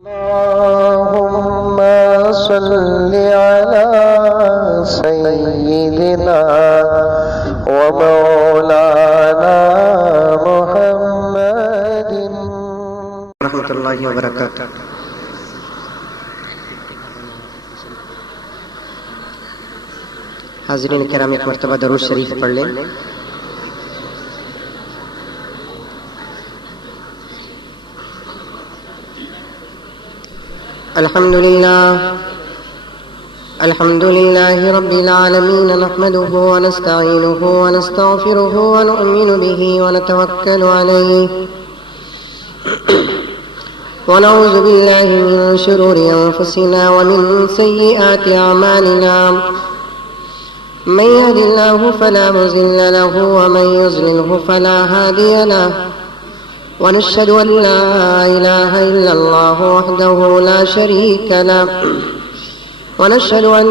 اللهم صل على سيدنا ومولانا محمد ورحمۃ اللہ وبرکاتہ۔ حاضرین کرام، ایک مرتبہ درود شریف پڑھ لیں۔ الحمد لله رب العالمين، نحمده ونستعينه ونستغفره ونؤمن به ونتوكل عليه ونعوذ بالله من شرور أنفسنا ومن سيئات أعمالنا، من يهد الله فلا مضل له ومن يضلله فلا هادي له، ونشهد أن لا إله إلا الله وحده لا شريك له، ونشهد أن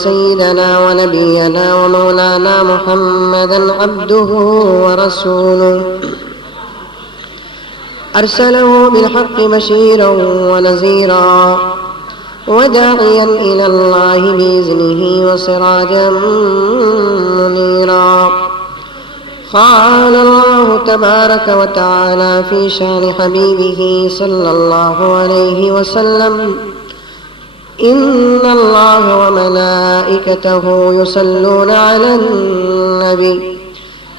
سيدنا ونبينا ومولانا محمدا عبده ورسوله، أرسله بالحق بشيرا ونذيرا وداعيا إلى الله بإذنه وسراجا منيرا. قال الله تبارك وتعالى في شان حبيبه صلى الله عليه وسلم: إن الله وملائكته يصلون على النبي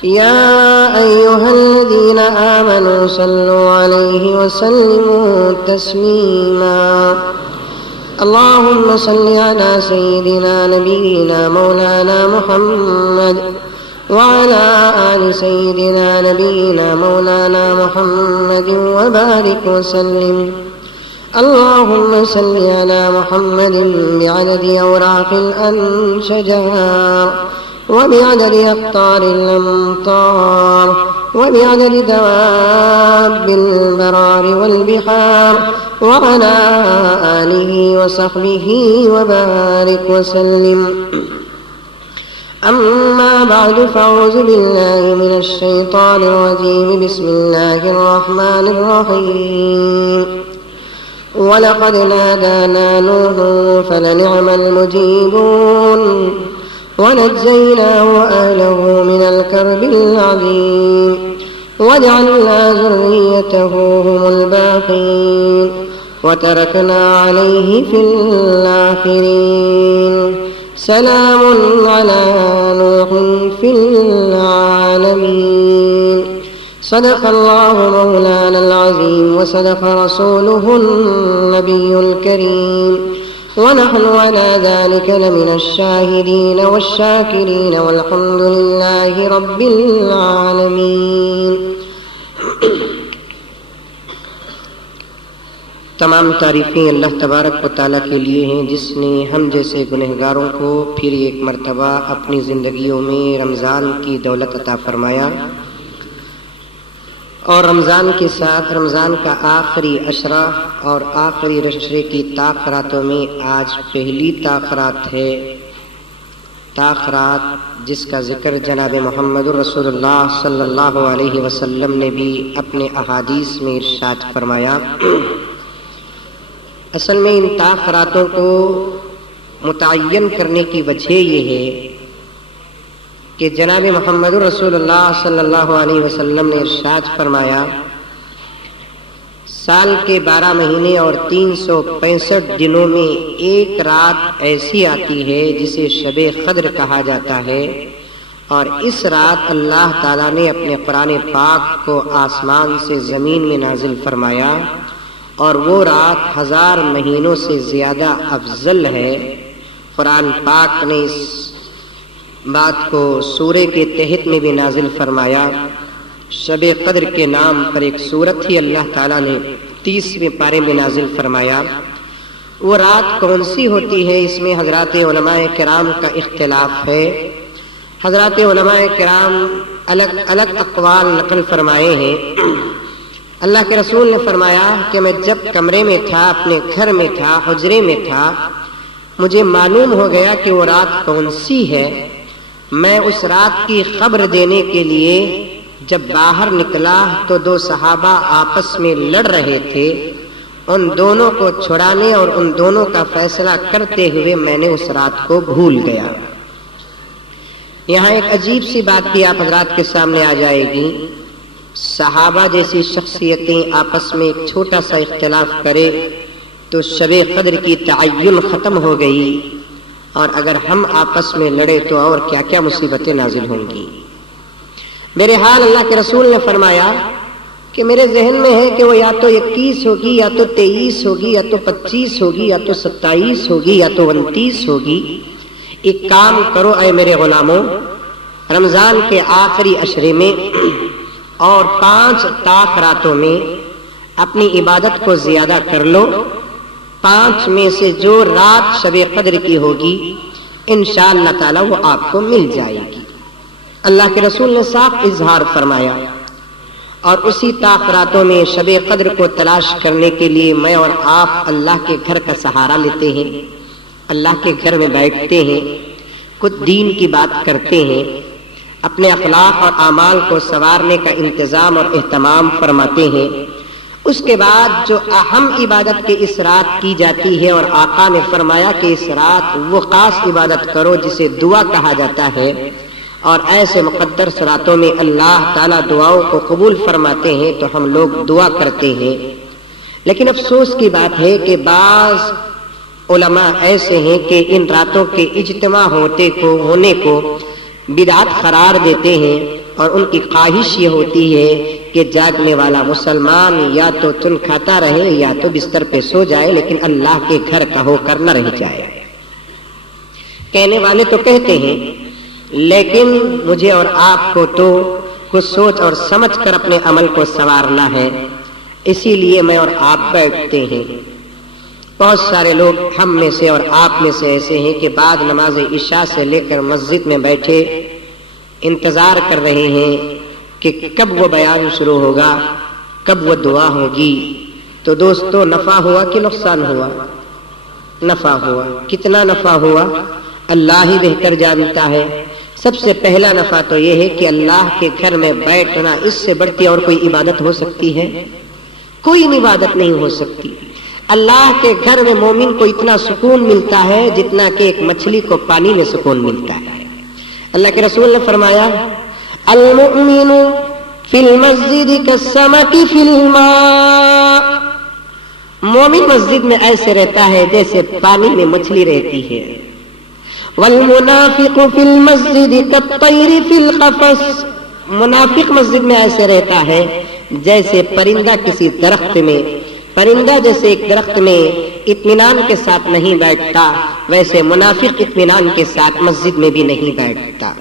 يا أيها الذين آمنوا صلوا عليه وسلموا تسليما. اللهم صل على سيدنا نبينا مولانا محمد وعلى آل سيدنا نبينا مولانا محمد وبارك وسلم. اللهم صل على محمد بعدد أوراق الأشجار وبعدد أقطار الأمطار وبعدد دواب البرار والبحار وعلى آله وصحبه وبارك وسلم. أما بعد، فأعوذ بالله من الشيطان الرجيم. بسم الله الرحمن الرحيم. ولقد نادانا نوح فلنعم المجيبون ونجيناه وأهله من الكرب العظيم وجعلنا ذريته هم الباقين وتركنا عليه في الآخرين. سلام على نوح في العالمين. صدق الله مولانا العظيم وصدق رسوله النبي الكريم، ونحن على ذلك لمن الشاهدين والشاكرين والحمد لله رب العالمين. تمام تعریفیں اللہ تبارک و تعالیٰ کے لیے ہیں، جس نے ہم جیسے گنہگاروں کو پھر ایک مرتبہ اپنی زندگیوں میں رمضان کی دولت عطا فرمایا، اور رمضان کے ساتھ رمضان کا آخری عشرہ اور آخری عشرے کی تاخراتوں میں آج پہلی تاخرات ہے، تاخرات جس کا ذکر جناب محمد رسول اللہ صلی اللہ علیہ وسلم نے بھی اپنے احادیث میں ارشاد فرمایا۔ اصل میں ان تاخراتوں کو متعین کرنے کی وجہ یہ ہے کہ جناب محمد رسول اللہ صلی اللہ علیہ وسلم نے ارشاد فرمایا، سال کے 12 مہینے اور 365 دنوں میں ایک رات ایسی آتی ہے جسے شب قدر کہا جاتا ہے، اور اس رات اللہ تعالیٰ نے اپنے قرآن پاک کو آسمان سے زمین میں نازل فرمایا، اور وہ رات 1000 مہینوں سے زیادہ افضل ہے۔ قرآن پاک نے اس بات کو سورہ کے تحت میں بھی نازل فرمایا۔ شب قدر کے نام پر ایک سورت ہی اللہ تعالیٰ نے 30ویں پارے میں نازل فرمایا۔ وہ رات کون سی ہوتی ہے، اس میں حضرات علماء کرام کا اختلاف ہے۔ حضرات علماء کرام الگ الگ اقوال نقل فرمائے ہیں۔ اللہ کے رسول نے فرمایا کہ میں جب کمرے میں تھا، اپنے گھر میں تھا، حجرے میں تھا، مجھے معلوم ہو گیا کہ وہ رات کون سی ہے۔ میں اس رات کی خبر دینے کے لیے جب باہر نکلا تو 2 صحابہ آپس میں لڑ رہے تھے، ان دونوں کو چھڑانے اور ان دونوں کا فیصلہ کرتے ہوئے میں نے اس رات کو بھول گیا۔ یہاں ایک عجیب سی بات بھی آپ حضرات کے سامنے آ جائے گی۔ صحابہ جیسی شخصیتیں آپس میں ایک چھوٹا سا اختلاف کرے تو شب قدر کی تعین ختم ہو گئی، اور اگر ہم آپس میں لڑے تو اور کیا کیا مصیبتیں نازل ہوں گی۔ میرے حال اللہ کے رسول نے فرمایا کہ میرے ذہن میں ہے کہ وہ یا تو 21 ہوگی، یا تو 23 ہوگی، یا تو 25 ہوگی، یا تو 27 ہوگی، یا تو 29 ہوگی۔ ایک کام کرو اے میرے غلاموں، رمضان کے آخری عشرے میں اور 5 طاق راتوں میں اپنی عبادت کو زیادہ کر لو۔ 5 میں سے جو رات شب قدر کی ہوگی انشاءاللہ تعالی وہ آپ کو مل جائے گی۔ اللہ کے رسول نے صاف اظہار فرمایا، اور اسی طاق راتوں میں شب قدر کو تلاش کرنے کے لیے میں اور آپ اللہ کے گھر کا سہارا لیتے ہیں، اللہ کے گھر میں بیٹھتے ہیں، کچھ دین کی بات کرتے ہیں، اپنے اخلاق اور اعمال کو سنوارنے کا انتظام اور اہتمام فرماتے ہیں۔ اس کے بعد جو اہم عبادت کے اس رات کی جاتی ہے، اور آقا نے فرمایا کہ اس رات وہ خاص عبادت کرو جسے دعا کہا جاتا ہے، اور ایسے مقدس راتوں میں اللہ تعالیٰ دعاؤں کو قبول فرماتے ہیں، تو ہم لوگ دعا کرتے ہیں۔ لیکن افسوس کی بات ہے کہ بعض علماء ایسے ہیں کہ ان راتوں کے اجتماع ہونے کو بدعت قرار دیتے ہیں، اور ان کی خواہش یہ ہوتی ہے کہ جاگنے والا مسلمان یا تو چن کھاتا رہے یا تو بستر پہ سو جائے، لیکن اللہ کے گھر کا ہو کر نہ رہ جائے۔ کہنے والے تو کہتے ہیں، لیکن مجھے اور آپ کو تو کچھ سوچ اور سمجھ کر اپنے عمل کو سنوارنا ہے، اسی لیے میں اور آپ بیٹھتے ہیں۔ بہت سارے لوگ ہم میں سے اور آپ میں سے ایسے ہیں کہ بعد نماز عشاء سے لے کر مسجد میں بیٹھے انتظار کر رہے ہیں کہ کب وہ بیان شروع ہوگا، کب وہ دعا ہوگی۔ تو دوستو، نفع ہوا کہ نقصان ہوا؟ نفع ہوا۔ کتنا نفع ہوا اللہ ہی بہتر جانتا ہے۔ سب سے پہلا نفع تو یہ ہے کہ اللہ کے گھر میں بیٹھنا، اس سے بڑھتی اور کوئی عبادت ہو سکتی ہے؟ کوئی عبادت نہیں ہو سکتی۔ اللہ کے گھر میں مومن کو اتنا سکون ملتا ہے جتنا کہ ایک مچھلی کو پانی میں سکون ملتا ہے۔ اللہ کے رسول نے فرمایا، المؤمن فی المسجد کالسمک فی الماء، مومن مسجد میں ایسے رہتا ہے جیسے پانی میں مچھلی رہتی ہے۔ والمنافق فی المسجد کالطیر فی القفص، منافق مسجد میں ایسے رہتا ہے جیسے پرندہ کسی درخت میں، پرندہ جیسے ایک درخت میں اطمینان کے ساتھ نہیں بیٹھتا، ویسے منافق اطمینان کے ساتھ مسجد میں بھی نہیں بیٹھتا۔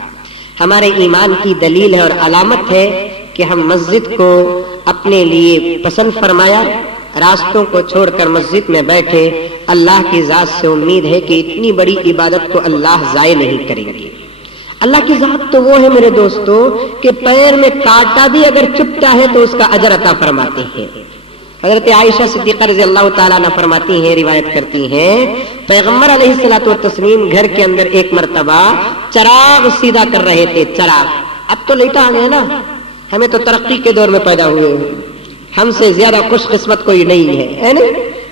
ہمارے ایمان کی دلیل ہے اور علامت ہے کہ ہم مسجد کو اپنے لیے پسند فرمایا، راستوں کو چھوڑ کر مسجد میں بیٹھے۔ اللہ کی ذات سے امید ہے کہ اتنی بڑی عبادت کو اللہ ضائع نہیں کریں گے۔ اللہ کی ذات تو وہ ہے میرے دوستو کہ پیر میں کانٹا بھی اگر چبھتا ہے تو اس کا اجر عطا فرماتے ہیں۔ حضرت عائشہ صدیقہ رضی اللہ تعالیٰ عنہ فرماتی ہیں، روایت کرتی ہیں، پیغمبر علیہ الصلوۃ والتسلیم گھر کے اندر ایک مرتبہ چراغ سیدھا کر رہے تھے۔ چراغ اب تو لیٹا آ گئے نا، ہمیں تو ترقی کے دور میں پیدا ہوئے، ہم سے زیادہ خوش قسمت کوئی نہیں ہے نا؟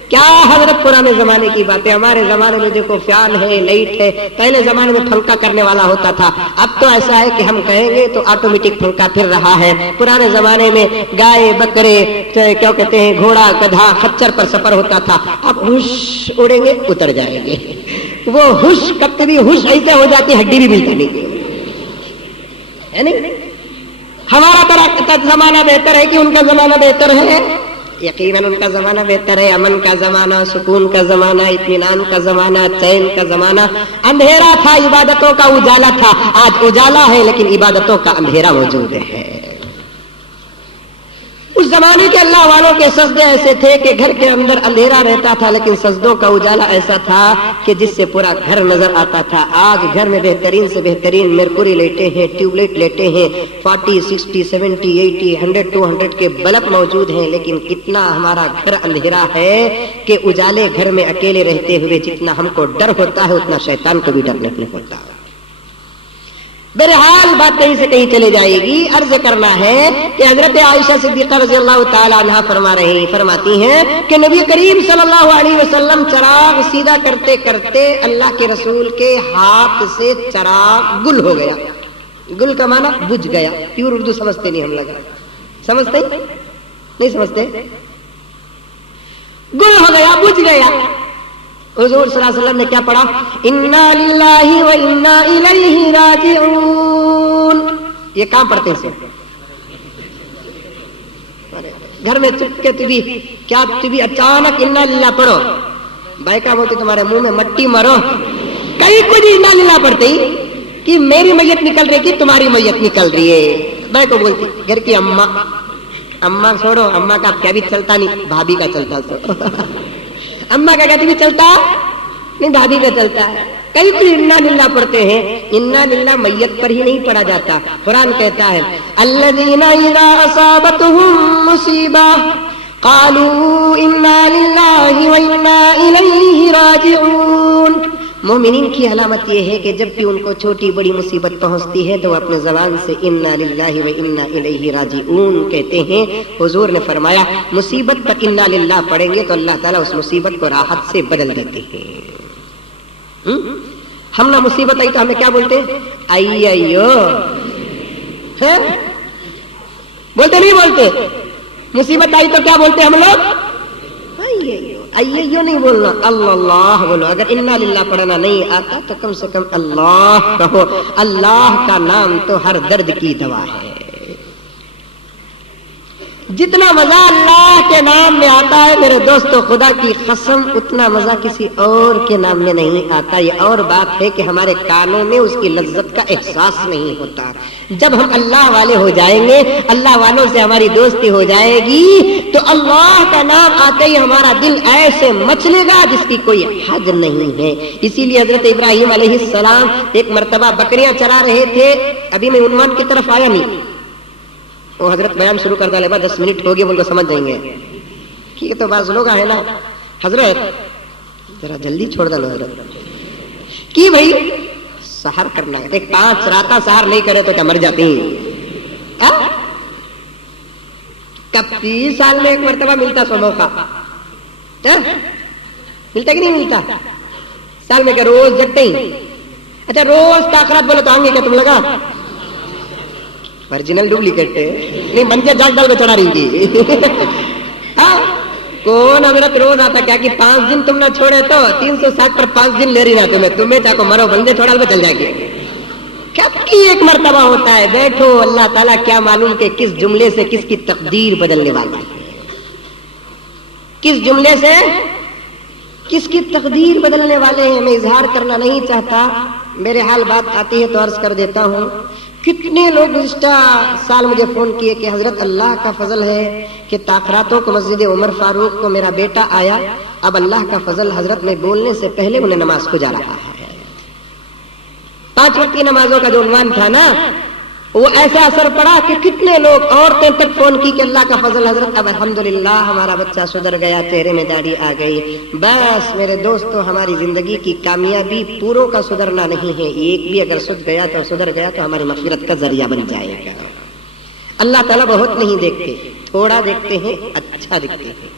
کیا حضرت پرانے زمانے کی باتیں، ہمارے زمانے میں دیکھو فیان ہے، لائٹ ہے، پہلے زمانے میں پھنکا کرنے والا ہوتا تھا، اب تو ایسا ہے کہ ہم کہیں گے تو آٹومیٹک پھنکا پھر رہا ہے۔ پرانے زمانے میں گائے بکرے کیا کہتے ہیں، گھوڑا گدھا خچر پر سفر ہوتا تھا، اب ہوش اڑیں گے اتر جائیں گے، وہ ہوش کبھی ہوش ایسے ہو جاتی ہڈی بھی ملتی نہیں ہے نا؟ ہمارا زمانہ بہتر ہے کہ ان کا زمانہ بہتر ہے؟ یقیناً ان کا زمانہ بہتر ہے۔ امن کا زمانہ، سکون کا زمانہ، اطمینان کا زمانہ، چین کا زمانہ۔ اندھیرا تھا، عبادتوں کا اجالا تھا، آج اجالا ہے لیکن عبادتوں کا اندھیرا موجود ہے۔ اس زمانے کے اللہ والوں کے سجدے ایسے تھے کہ گھر کے اندر اندھیرا رہتا تھا لیکن سجدوں کا اجالا ایسا تھا کہ جس سے پورا گھر نظر آتا تھا۔ آج گھر میں بہترین سے بہترین مرکوری لیٹیں ہیں، ٹیوب لائٹ لیٹیں ہیں، 40 60 70 80 100 200 کے بلب موجود ہیں، لیکن کتنا ہمارا گھر اندھیرا ہے کہ اجالے گھر میں اکیلے رہتے ہوئے جتنا ہم کو ڈر ہوتا ہے اتنا شیطان کو بھی ڈر نہیں ہوتا۔ بہرحال بات کہیں سے کہیں چلے جائے گی. عرض کرنا ہے کہ حضرت عائشہ صدیقہ رضی اللہ تعالی عنہا فرماتی ہیں کہ نبی کریم صلی اللہ علیہ وسلم چراغ سیدھا کرتے کرتے اللہ کے رسول کے ہاتھ سے چراغ گل ہو گیا. گل کا معنی بجھ گیا. پیور اردو سمجھتے نہیں ہم لگا, سمجھتے نہیں سمجھتے. گل ہو گیا, بجھ گیا. حضور صلی اللہ علیہ وسلم نے کیا پڑھا؟ انا للہ و انا الیہ راجعون. یہ کہاں پڑھتے ہیں؟ گھر میں چپ کے تبھی اچانک انا للہ پڑھو. بھائی کیا بولتے تمہارے منہ میں مٹی مارو. کئی کچھ انا للہ پڑھتے ہی کہ میری میت نکل رہی کہ تمہاری میت نکل رہی ہے. بھائی کو بولتی گھر کی اماں چھوڑو, اماں کا کیا بھی چلتا نہیں, بھابھی کا چلتا. اماں کا کہتی بھی چلتا نہیں, دادی کا چلتا ہے. کئی تو انا للہ پڑھتے ہیں. انا للہ میت پر ہی نہیں پڑھا جاتا. قرآن کہتا ہے الذین اذا اصابتهم مصیبہ قالوا انا للہ و انا الیہ راجعون. مومنین کی علامت یہ ہے کہ جب بھی ان کو چھوٹی بڑی مصیبت پہنچتی ہے تو وہ اپنے زبان سے انا للہ و انا الیہ راجعون کہتے ہیں. حضور نے فرمایا مصیبت پر انا للہ پڑھیں گے تو اللہ تعالیٰ اس مصیبت کو راحت سے بدل دیتے ہیں. ہم نہ مصیبت آئی تو ہمیں کیا بولتے ہیں؟ ایو بولتے نہیں بولتے. مصیبت آئی تو کیا بولتے ہم لوگ؟ ایو نہیں بولنا, اللہ بولو. اگر انا للہ پڑھنا نہیں آتا تو کم سے کم اللہ کہو. اللہ کا نام تو ہر درد کی دوا ہے. جتنا مزہ اللہ کے نام میں آتا ہے میرے دوستو, خدا کی قسم اتنا مزہ کسی اور کے نام میں نہیں آتا. یہ اور بات ہے کہ ہمارے کانوں میں اس کی لذت کا احساس نہیں ہوتا. جب ہم اللہ والے ہو جائیں گے, اللہ والوں سے ہماری دوستی ہو جائے گی تو اللہ کا نام آتے ہی ہمارا دل ایسے مچلے گا جس کی کوئی حد نہیں ہے. اسی لیے حضرت ابراہیم علیہ السلام ایک مرتبہ بکریاں چرا رہے تھے. ابھی میں عنوان کی طرف آیا نہیں, وہ حضرت بیان شروع کر ڈالے. 10 منٹ ہو گئے, ان کو سمجھ جائیں گے. ٹھیک ہے, تو بعض لوگ ہے نا حضرت ذرا جلدی چھوڑ دو حضرت کی بھائی سحر کرنا ہے. 5 راتاں سحر نہیں کرے تو کیا مر جاتی ہیں؟ کب 30 سال میں ایک مرتبہ ملتا سو موقع, ملتا کہ نہیں ملتا؟ سال میں کیا روز جگتے ہی؟ اچھا روز تاخرات بولو تو آؤں گے کیا تم لگا؟ اوریجنل ڈپلیکیٹ نہیں منجے جاگ ڈال کو چڑھا رہی تھی. کون حضرت روز آتا کیا کہ 5 دن تم نہ چھوڑے تو 360 پر 5 دن لے رہی نا تمہیں چاہ کو مرو بندے چھوڑا پہ چل جائے گی. کب کی ایک مرتبہ ہوتا ہے. بیٹھو, اللہ تعالیٰ کیا معلوم کہ کس جملے سے کس کی تقدیر بدلنے والا ہے, کس جملے سے کس کی تقدیر بدلنے والے ہیں. میں اظہار کرنا نہیں چاہتا, میرے حال بات آتی ہے تو عرض کر دیتا ہوں. کتنے لوگ گزشتہ سال مجھے فون کیے کہ حضرت اللہ کا فضل ہے کہ تاخراتوں کو مسجد عمر فاروق کو میرا بیٹا آیا, اب اللہ کا فضل حضرت میں بولنے سے پہلے انہیں نماز کو جا رہا ہے. 5 وقت کی نمازوں کا جو عنوان تھا نا, وہ ایسا اثر پڑا کہ کتنے لوگ عورتیں تک فون کی کہ اللہ کا فضل حضرت اب الحمدللہ ہمارا بچہ سدھر گیا, چہرے میں داڑھی آ گئی. بس میرے دوستو, ہماری زندگی کی کامیابی پوروں کا سدھرنا نہیں ہے, ایک بھی اگر سدھر گیا تو ہماری مغفرت کا ذریعہ بن جائے گا. اللہ تعالیٰ بہت نہیں دیکھتے, تھوڑا دیکھتے ہیں, اچھا دیکھتے ہیں.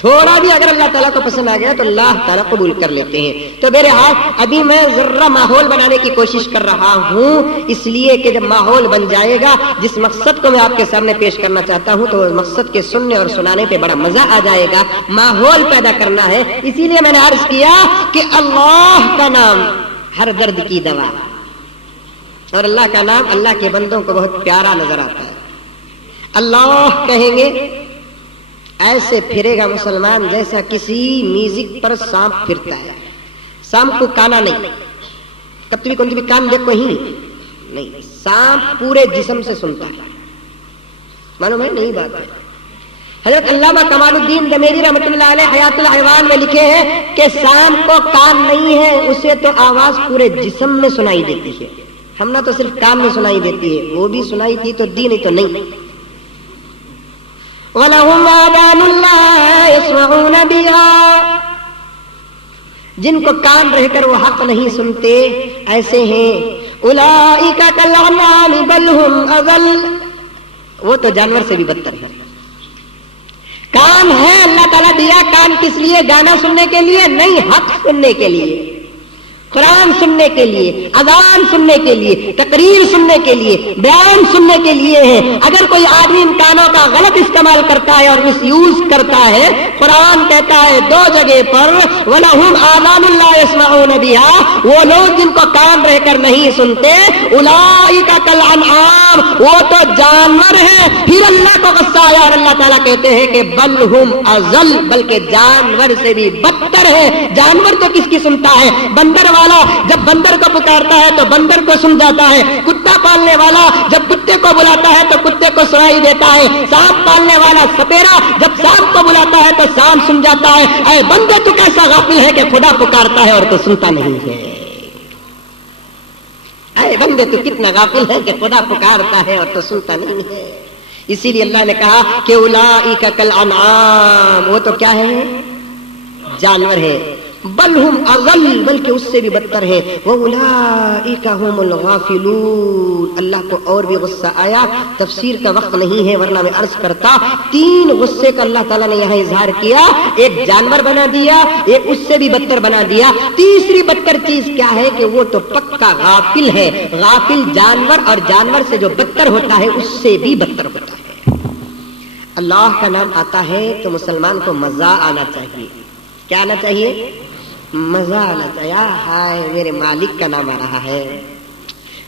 تھوڑا بھی اگر اللہ تعالیٰ کو پسند آ گیا تو اللہ تعالیٰ قبول کر لیتے ہیں. تو بہرحال ابھی میں ذرہ ماحول بنانے کی کوشش کر رہا ہوں, اس لیے کہ جب ماحول بن جائے گا, جس مقصد کو میں آپ کے سامنے پیش کرنا چاہتا ہوں تو اس مقصد کے سننے اور سنانے پہ بڑا مزہ آ جائے گا. ماحول پیدا کرنا ہے, اسی لیے میں نے عرض کیا کہ اللہ کا نام ہر درد کی دوا, اور اللہ کا نام اللہ کے بندوں کو بہت پیارا نظر آتا ہے. اللہ کہیں گے ایسے پھرے گا مسلمان جیسا کسی میوزک پر سانپ پھرتا ہے. سانپ کو کانا نہیں, کبھی کون بھی کان دیکھو ہی نہیں, سانپ پورے جسم سے سنتا ہے. معلوم ہے نہیں بات ہے. حضرت علامہ کمال الدین دمیری رحمۃ اللہ علیہ حیات الحیوان میں لکھے ہیں کہ سانپ کو کان نہیں ہے, اسے تو آواز پورے جسم میں سنائی دیتی ہے. ہم نہ تو صرف کان میں سنائی دیتی ہے, وہ بھی سنائی تھی تو دی نہیں تو نہیں. وَلَهُمْ آذَانٌ لَا يَسْمَعُونَ بِهَا, جن کو کان رہ کر وہ حق نہیں سنتے ایسے ہیں. اولئک کالانعام بل هم اضل، وہ تو جانور سے بھی بدتر ہے۔ کان ہے اللہ تعالیٰ دیا، کان کس لیے؟ گانا سننے کے لیے نہیں، حق سننے کے لیے، قرآن سننے کے لیے، اذان سننے کے لیے، تقریر سننے کے لیے، بیان سننے کے لیے ہے۔ اگر کوئی آدمی ان کانوں کا غلط استعمال کرتا ہے اور مس یوز کرتا ہے، قرآن کہتا ہے دو جگہ پر وَلَهُمْ آذَانٌ لَا يَسْمَعُونَ بِهَا، وہ لوگ جن کو کان رہ کر نہیں سنتے، اولئک کالانعام، وہ تو جانور ہیں۔ پھر اللہ کو غصہ آیا اور اللہ تعالیٰ کہتے ہیں کہ بل ہم اضل، بلکہ جانور سے بھی بدتر ہے۔ جانور تو کس کی سنتا ہے؟ بندر والا جب بندر کو پکارتا ہے تو بندر کو سن جاتا ہے، کتا پالنے والا جب کتے کو بلاتا ہے تو کتے کو سنائی دیتا ہے، سانپ پالنے والا سپیرا جب سانپ کو بلاتا ہے تو سانپ سن جاتا ہے۔ اے بندے تو کیسا غافل ہے کہ خدا پکارتا ہے اور تو سنتا نہیں ہے۔ اے بندے تو کتنا غافل ہے کہ خدا پکارتا ہے اور تو سنتا نہیں ہے۔ اسی لیے اللہ نے کہا کہ اولئک کالانعام، وہ تو کیا ہے؟ جانور ہے۔ بل ہم اضل، بلکہ اس سے بھی بدتر ہے۔ واولئک هم الغافلون، اللہ کو اور بھی غصہ آیا۔ تفسیر کا وقت نہیں ہے ورنہ میں عرض کرتا، تین غصے کو اللہ تعالیٰ نے یہاں اظہار کیا، ایک جانور بنا دیا، ایک اس سے بھی بدتر بنا دیا، تیسری بدتر چیز کیا ہے کہ وہ تو پکا غافل ہے۔ غافل جانور، اور جانور سے جو بدتر ہوتا ہے اس سے بھی بدتر ہوتا ہے۔ اللہ کا نام آتا ہے تو مسلمان کو مزہ آنا چاہیے۔ کیا آنا چاہیے؟ مزہ آنا چاہیے۔ ہائے میرے مالک کا نام آ رہا ہے،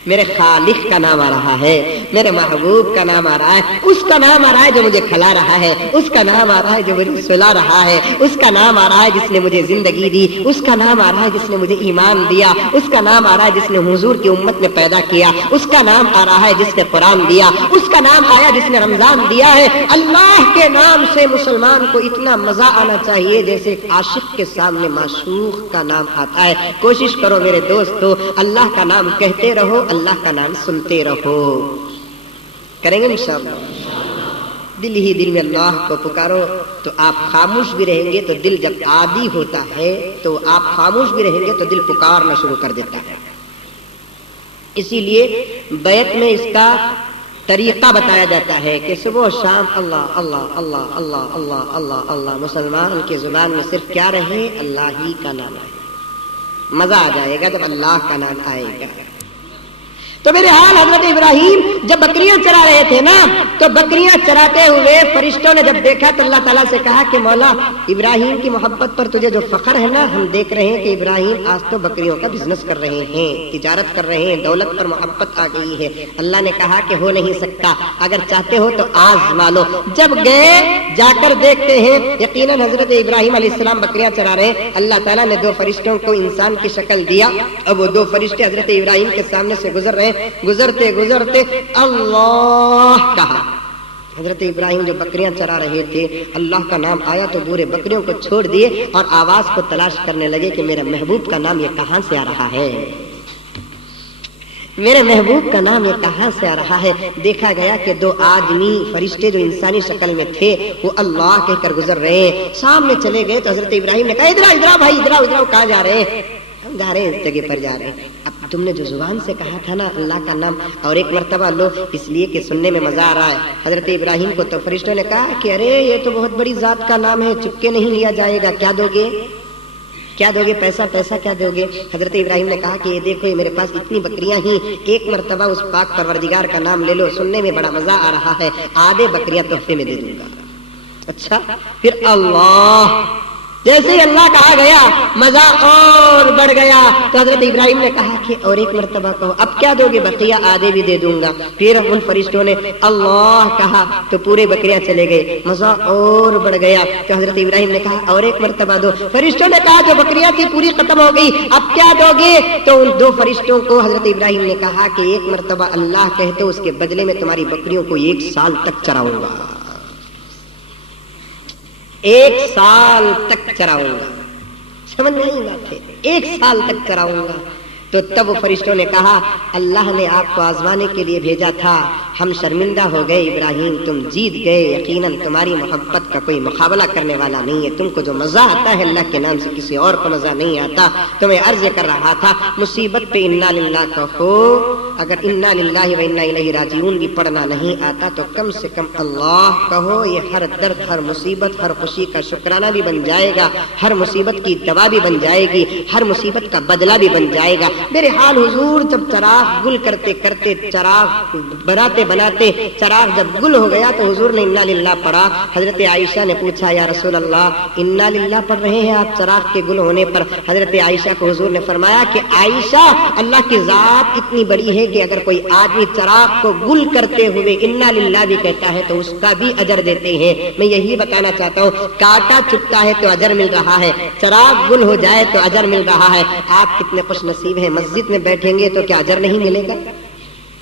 میرے خالق کا نام آ رہا ہے، میرے محبوب کا نام آ رہا ہے، اس کا نام آ رہا ہے جو مجھے کھلا رہا ہے، اس کا نام آ رہا ہے جو مجھے سلا رہا ہے، اس کا نام آ رہا ہے جس نے مجھے زندگی دی، اس کا نام آ رہا ہے جس نے مجھے ایمان دیا، اس کا نام آ رہا ہے جس نے حضور کی امت میں پیدا کیا، اس کا نام آ رہا ہے جس نے قرآن دیا، اس کا نام آیا جس نے رمضان دیا ہے۔ اللہ کے نام سے مسلمان کو اتنا مزہ آنا چاہیے جیسے عاشق کے سامنے معشوق کا نام آتا ہے۔ کوشش کرو میرے دوستو، اللہ کا نام کہتے رہو، اللہ کا نام سنتے رہو۔ کریں گے انشاءاللہ؟ دل ہی دل میں اللہ کو پکارو تو آپ خاموش بھی رہیں گے تو دل جب عادی ہوتا ہے تو آپ خاموش بھی رہیں گے تو دل پکارنا شروع کر دیتا ہے۔ اسی لیے بیت میں اس کا طریقہ بتایا جاتا ہے کہ صبح و شام اللہ اللہ اللہ اللہ اللہ اللہ اللہ، مسلمان کی زبان میں صرف کیا رہے؟ اللہ ہی کا نام آئے۔ مزہ آ جائے گا جب اللہ کا نام آئے گا۔ تو میرے حال حضرت ابراہیم جب بکریاں چرا رہے تھے نا، تو بکریاں چراتے ہوئے فرشتوں نے جب دیکھا تو اللہ تعالیٰ سے کہا کہ مولا ابراہیم کی محبت پر تجھے جو فخر ہے نا، ہم دیکھ رہے ہیں کہ ابراہیم آج تو بکریوں کا بزنس کر رہے ہیں، تجارت کر رہے ہیں، دولت پر محبت آ گئی ہے۔ اللہ نے کہا کہ ہو نہیں سکتا، اگر چاہتے ہو تو آزما لو۔ جب گئے جا کر دیکھتے ہیں یقیناً حضرت ابراہیم علیہ السلام بکریاں چرا رہے ہیں۔ اللہ تعالیٰ نے دو فرشتوں کو انسان کی شکل دیا، اب وہ دو فرشتے حضرت ابراہیم کے سامنے سے گزر رہے ہیں۔ گزرتے گزرتے اللہ کہا۔ حضرت ابراہیم جو بکریاں چرا رہے تھے، اللہ کا نام آیا تو بورے بکریوں کو چھوڑ دیے اور آواز کو تلاش کرنے لگے کہ میرے محبوب کا نام یہ کہاں سے آ رہا ہے، میرے محبوب کا نام یہ کہاں سے آ رہا ہے۔ دیکھا گیا کہ دو آدمی فرشتے جو انسانی شکل میں تھے وہ اللہ کہہ کر گزر رہے ہیں۔ سامنے چلے گئے تو حضرت ابراہیم نے کہا ادھر ادھر بھائی ادھر ادھر، کہاں جا رہے ہیں؟ ہم جا رہے ہیں اس جگہ پر جا رہے ہیں۔ اب تم نے جو زبان سے کہا تھا نا اللہ کا نام اور ایک مرتبہ لو، اس لیے کہ سننے میں مزہ آ رہا ہے۔ حضرت ابراہیم کو تو فرشتوں نے کہا کہ ارے یہ تو بہت بڑی ذات کا نام ہے، چپکے نہیں لیا جائے گا، کیا دو گے؟ کیا دو گے؟ پیسہ پیسہ کیا دو گے؟ حضرت ابراہیم نے کہا کہ یہ دیکھو یہ میرے پاس اتنی بکریاں ہیں، ایک مرتبہ اس پاک پروردگار کا نام لے لو، سننے میں بڑا مزہ آ رہا ہے، آدھے بکریاں تحفے میں دے دوں گا۔ اچھا پھر اللہ، جیسے ہی اللہ کہا گیا مزہ اور بڑھ گیا تو حضرت ابراہیم نے کہا کہ اور ایک مرتبہ کہو، اب کیا دو گے؟ بقیہ آدھے بھی دے دوں گا۔ پھر ان فرشتوں نے اللہ کہا تو پورے بکریاں چلے گئے، مزہ اور بڑھ گیا تو حضرت ابراہیم نے کہا اور ایک مرتبہ دو۔ فرشتوں نے کہا جو بکریاں تھی پوری ختم ہو گئی، اب کیا دو گے؟ تو ان دو فرشتوں کو حضرت ابراہیم نے کہا کہ ایک مرتبہ اللہ کہتے اس کے بدلے میں تمہاری بکریوں کو 1 سال تک چراؤں گا، 1 سال تک چراؤں گا۔ سمجھ نہیں بات ہے، 1 سال تک چراؤں گا۔ تو تب وہ فرشتوں نے کہا اللہ نے آپ کو آزمانے کے لیے بھیجا تھا، ہم شرمندہ ہو گئے ابراہیم، تم جیت گئے، یقیناً تمہاری محبت کا کوئی مقابلہ کرنے والا نہیں ہے، تم کو جو مزہ آتا ہے اللہ کے نام سے کسی اور کو مزہ نہیں آتا۔ تمہیں عرض کر رہا تھا مصیبت پہ انا للہ کہو، اگر انا للہ و انا الیہ راجعون بھی پڑھنا نہیں آتا تو کم سے کم اللہ کہو، یہ ہر درد، ہر مصیبت، ہر خوشی کا شکرانہ بھی بن جائے گا، ہر مصیبت کی دوا بھی بن جائے گی، ہر مصیبت کا بدلہ بھی بن جائے گا۔ میرے حال حضور جب چراغ گل کرتے کرتے، چراغ بناتے بناتے چراغ جب گل ہو گیا تو حضور نے انا للہ پڑھا۔ حضرت عائشہ نے پوچھا یا رسول اللہ انا للہ پڑھ رہے ہیں آپ چراغ کے گل ہونے پر؟ حضرت عائشہ کو حضور نے فرمایا کہ عائشہ، اللہ کی ذات اتنی بڑی ہے کہ اگر کوئی آدمی چراغ کو گل کرتے ہوئے انا للہ بھی کہتا ہے تو اس کا بھی اجر دیتے ہیں۔ میں یہی بتانا چاہتا ہوں، کاٹا چپتا ہے تو اجر مل رہا ہے، چراغ گل ہو جائے تو اجر مل رہا ہے۔ آپ کتنے خوش نصیب ہیں، مسجد میں بیٹھیں گے تو کیا اجر نہیں ملے گا؟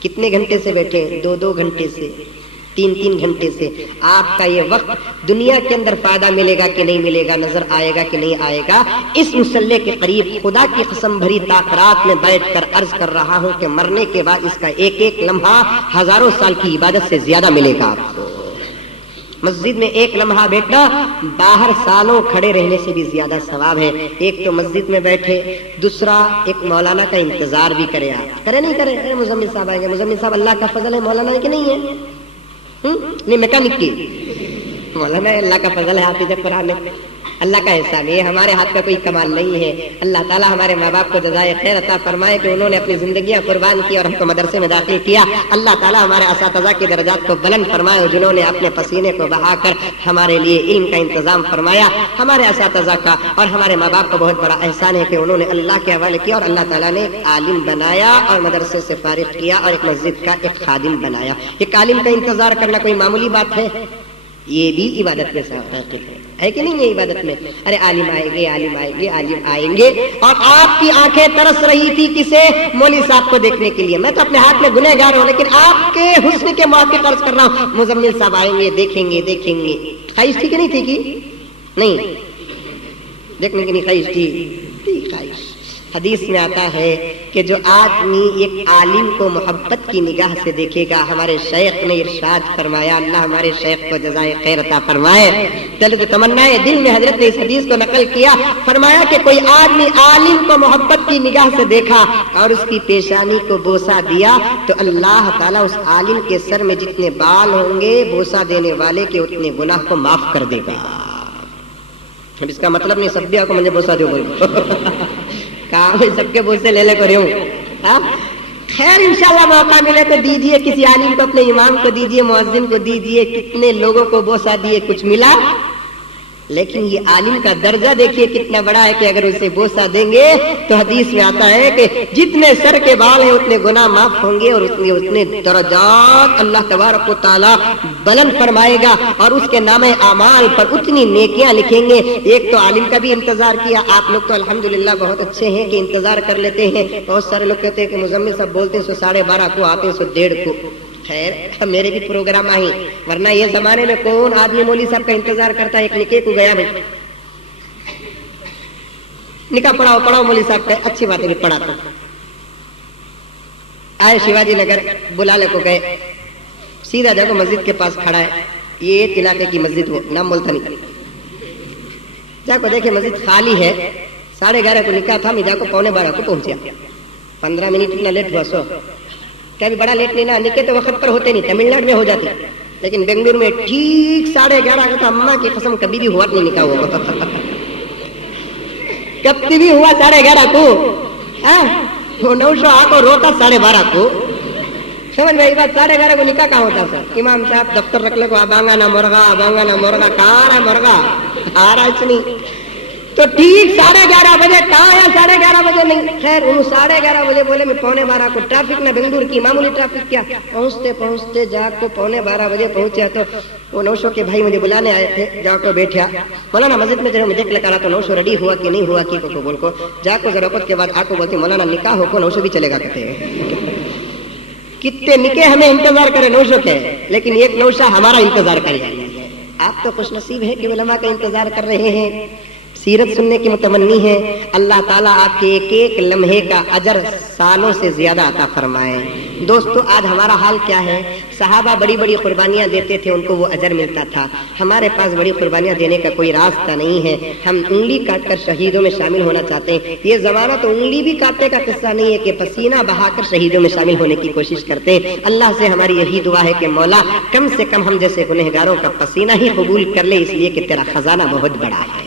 کتنے گھنٹے سے بیٹھے؟ 2 گھنٹے سے، 3 گھنٹے سے۔ آپ کا یہ وقت دنیا کے اندر فائدہ ملے گا کہ نہیں ملے گا، نظر آئے گا کہ نہیں آئے گا؟ اس مصلی کے قریب خدا کی قسم بھری طاقت میں بیٹھ کر عرض کر رہا ہوں کہ مرنے کے بعد اس کا ایک ایک لمحہ ہزاروں سال کی عبادت سے زیادہ ملے گا آپ کو۔ مسجد میں ایک لمحہ بیٹھنا باہر سالوں کھڑے رہنے سے بھی زیادہ ثواب ہے۔ ایک تو مسجد میں بیٹھے، دوسرا ایک مولانا کا انتظار بھی کرے۔ آپ کرے نہیں کرے؟ ارے مزمل صاحب آئیں گے، مزمل صاحب اللہ کا فضل ہے، مولانا ہے کہ نہیں ہے؟ نہیں میکینک کی مولانا ہے، اللہ کا فضل ہے، حافظ قرآن ہے، اللہ کا احسان ہے، ہمارے ہاتھ کا کوئی کمال نہیں ہے۔ اللہ تعالیٰ ہمارے ماں باپ کو جزائے خیر عطا فرمائے کہ انہوں نے اپنی زندگیاں قربان کی اور ہم کو مدرسے میں داخل کیا۔ اللہ تعالیٰ ہمارے اساتذہ کی درجات کو بلند فرمائے جنہوں نے اپنے پسینے کو بہا کر ہمارے لیے علم کا انتظام فرمایا۔ ہمارے اساتذہ کا اور ہمارے ماں باپ کو بہت بڑا احسان ہے کہ انہوں نے اللہ کے حوالے کیا اور اللہ تعالیٰ نے ایک عالم بنایا اور مدرسے سے فارغ کیا اور ایک مسجد کا ایک خادم بنایا۔ ایک عالم کا انتظار کرنا کوئی معمولی بات ہے؟ یہ بھی عبادت میں داخل ہے کہ نہیں؟ یہ عبادت میں، ارے عالم آئیں گے، عالم آئیں گے، عالم آئیں گے، اور آپ کی آنکھیں ترس رہی تھی کسے؟ مولوی صاحب کو دیکھنے کے لیے۔ میں تو اپنے ہاتھ میں گنہگار ہوں، لیکن آپ کے حسن کے موافق عرض کر رہا ہوں، مزمل صاحب آئیں گے، دیکھیں گے دیکھیں گے۔ خواہش تھی کہ نہیں تھی؟ کی نہیں دیکھنے کی نہیں خواہش تھی؟ خواہش۔ حدیث میں آتا ہے کہ جو آدمی ایک عالم کو محبت کی نگاہ سے دیکھے گا، ہمارے شیخ نے ارشاد فرمایا، اللہ ہمارے شیخ کو جزائے خیر عطا فرمائے، دل تمنا دل میں حضرت نے اس حدیث کو نقل کیا، فرمایا کہ کوئی آدمی عالم کو محبت کی نگاہ سے دیکھا اور اس کی پیشانی کو بوسہ دیا تو اللہ تعالیٰ اس عالم کے سر میں جتنے بال ہوں گے بوسہ دینے والے کے اتنے گناہ کو معاف کر دے گا۔ اب اس کا مطلب نہیں سب کو مجھے بوسہ دو بول کہا میں سب کے بوسے لے کر ہوں۔ خیر انشاءاللہ موقع ملے تو دیجئے، کسی عالم کو، اپنے امام کو دیجئے، مؤذن کو دیجئے۔ کتنے لوگوں کو بوسہ دیے، کچھ ملا؟ لیکن یہ عالم کا درجہ دیکھیے کتنا بڑا ہے کہ اگر اسے بوسہ دیں گے تو حدیث میں آتا ہے کہ جتنے سر کے بال ہیں اتنے گناہ معاف ہوں گے اور اتنے درجات اللہ تبارک و تعالیٰ بلند فرمائے گا اور اس کے نام اعمال پر اتنی نیکیاں لکھیں گے۔ ایک تو عالم کا بھی انتظار کیا، آپ لوگ تو الحمدللہ بہت اچھے ہیں کہ انتظار کر لیتے ہیں۔ بہت سارے لوگ کہتے ہیں کہ مزمل صاحب بولتے 12:30 کو آتے 1:30 کو۔ خیر میرے بھی پروگرام آئی، ورنہ یہ زمانے میں کون آدمی مولوی صاحب کا انتظار کرتا ہے؟ ایک نکاح کو گیا میں، نکاح پڑھاؤ مولوی صاحب کا، اچھی بات ہے پڑھاتا ہوں۔ آئے شیواجی نگر، بلالے کو گئے، سیدھا جا کو مسجد کے پاس کھڑا ہے، یہ ایک علاقے کی مسجد، وہ نام بولتا نہیں، جا کو دیکھے مسجد خالی ہے۔ 11:30 کو نکاح تھا، میں جا کو 11:15 کو پہنچیا، 15 منٹ اتنا لیٹ ہوا سو کبھی بڑا لیٹ نہیں نا، نکے تو وقت پر ہوتے نہیں، تمل ناڈو میں ہو جاتے، لیکن بنگلور میں ٹھیک 11:30 کا تھا۔ اماں کی قسم کبھی بھی ہوا نہیں نکاح ہوا، کبھی بھی ہوا 11:30 کو، وہ 900 آ کو روتا 12:30 کو، سمجھ میں بات؟ 11:30 کو نکاح کہاں ہوتا تھا؟ امام صاحب دفتر رکھ لے کو ابانگا نہ مرغا کہاں ہے مرغا آ رہا ہے نہیں، تو ٹھیک 11:30 بجے کہاں ہے؟ 11:30 بجے نہیں، خیر انہوں 11:30 بجے بولے میں 11:15 کو، ٹریفک نہ بنگلور کی معمولی ٹریفک کیا، پہنچتے جا کو 11:15 بجے پہنچا تو وہ 900 کے بھائی مجھے بلانے آئے تھے، جا کو بیٹھا، مولانا مسجد میں جو مجھے لگا رہا تو 900 ریڈی ہوا کہ نہیں ہوا کی کو بول کو، جا کو ضرورت کے بعد آ کو بولتے مولانا نکاح ہو کو 900 بھی چلے گا کہتے ہیں۔ کتنے نکے ہمیں انتظار کرے 900 کے، لیکن ایک 900 ہمارا انتظار کر رہی ہے۔ آپ تو خوش نصیب ہے کہ علماء کا انتظار کر رہے ہیں۔ سیرت سننے کی متمنی ہے، اللہ تعالیٰ آپ کے ایک ایک لمحے کا اجر سالوں سے زیادہ عطا فرمائے۔ دوستو آج ہمارا حال کیا ہے؟ صحابہ بڑی بڑی قربانیاں دیتے تھے، ان کو وہ اجر ملتا تھا۔ ہمارے پاس بڑی قربانیاں دینے کا کوئی راستہ نہیں ہے، ہم انگلی کاٹ کر شہیدوں میں شامل ہونا چاہتے ہیں۔ یہ زمانہ تو انگلی بھی کاٹنے کا قصہ نہیں ہے کہ پسینہ بہا کر شہیدوں میں شامل ہونے کی کوشش کرتے ہیں۔ اللہ سے ہماری یہی دعا ہے کہ مولا کم سے کم ہم جیسے گنہگاروں کا پسینہ ہی قبول کر لے، اس لیے کہ تیرا خزانہ بہت بڑا ہے۔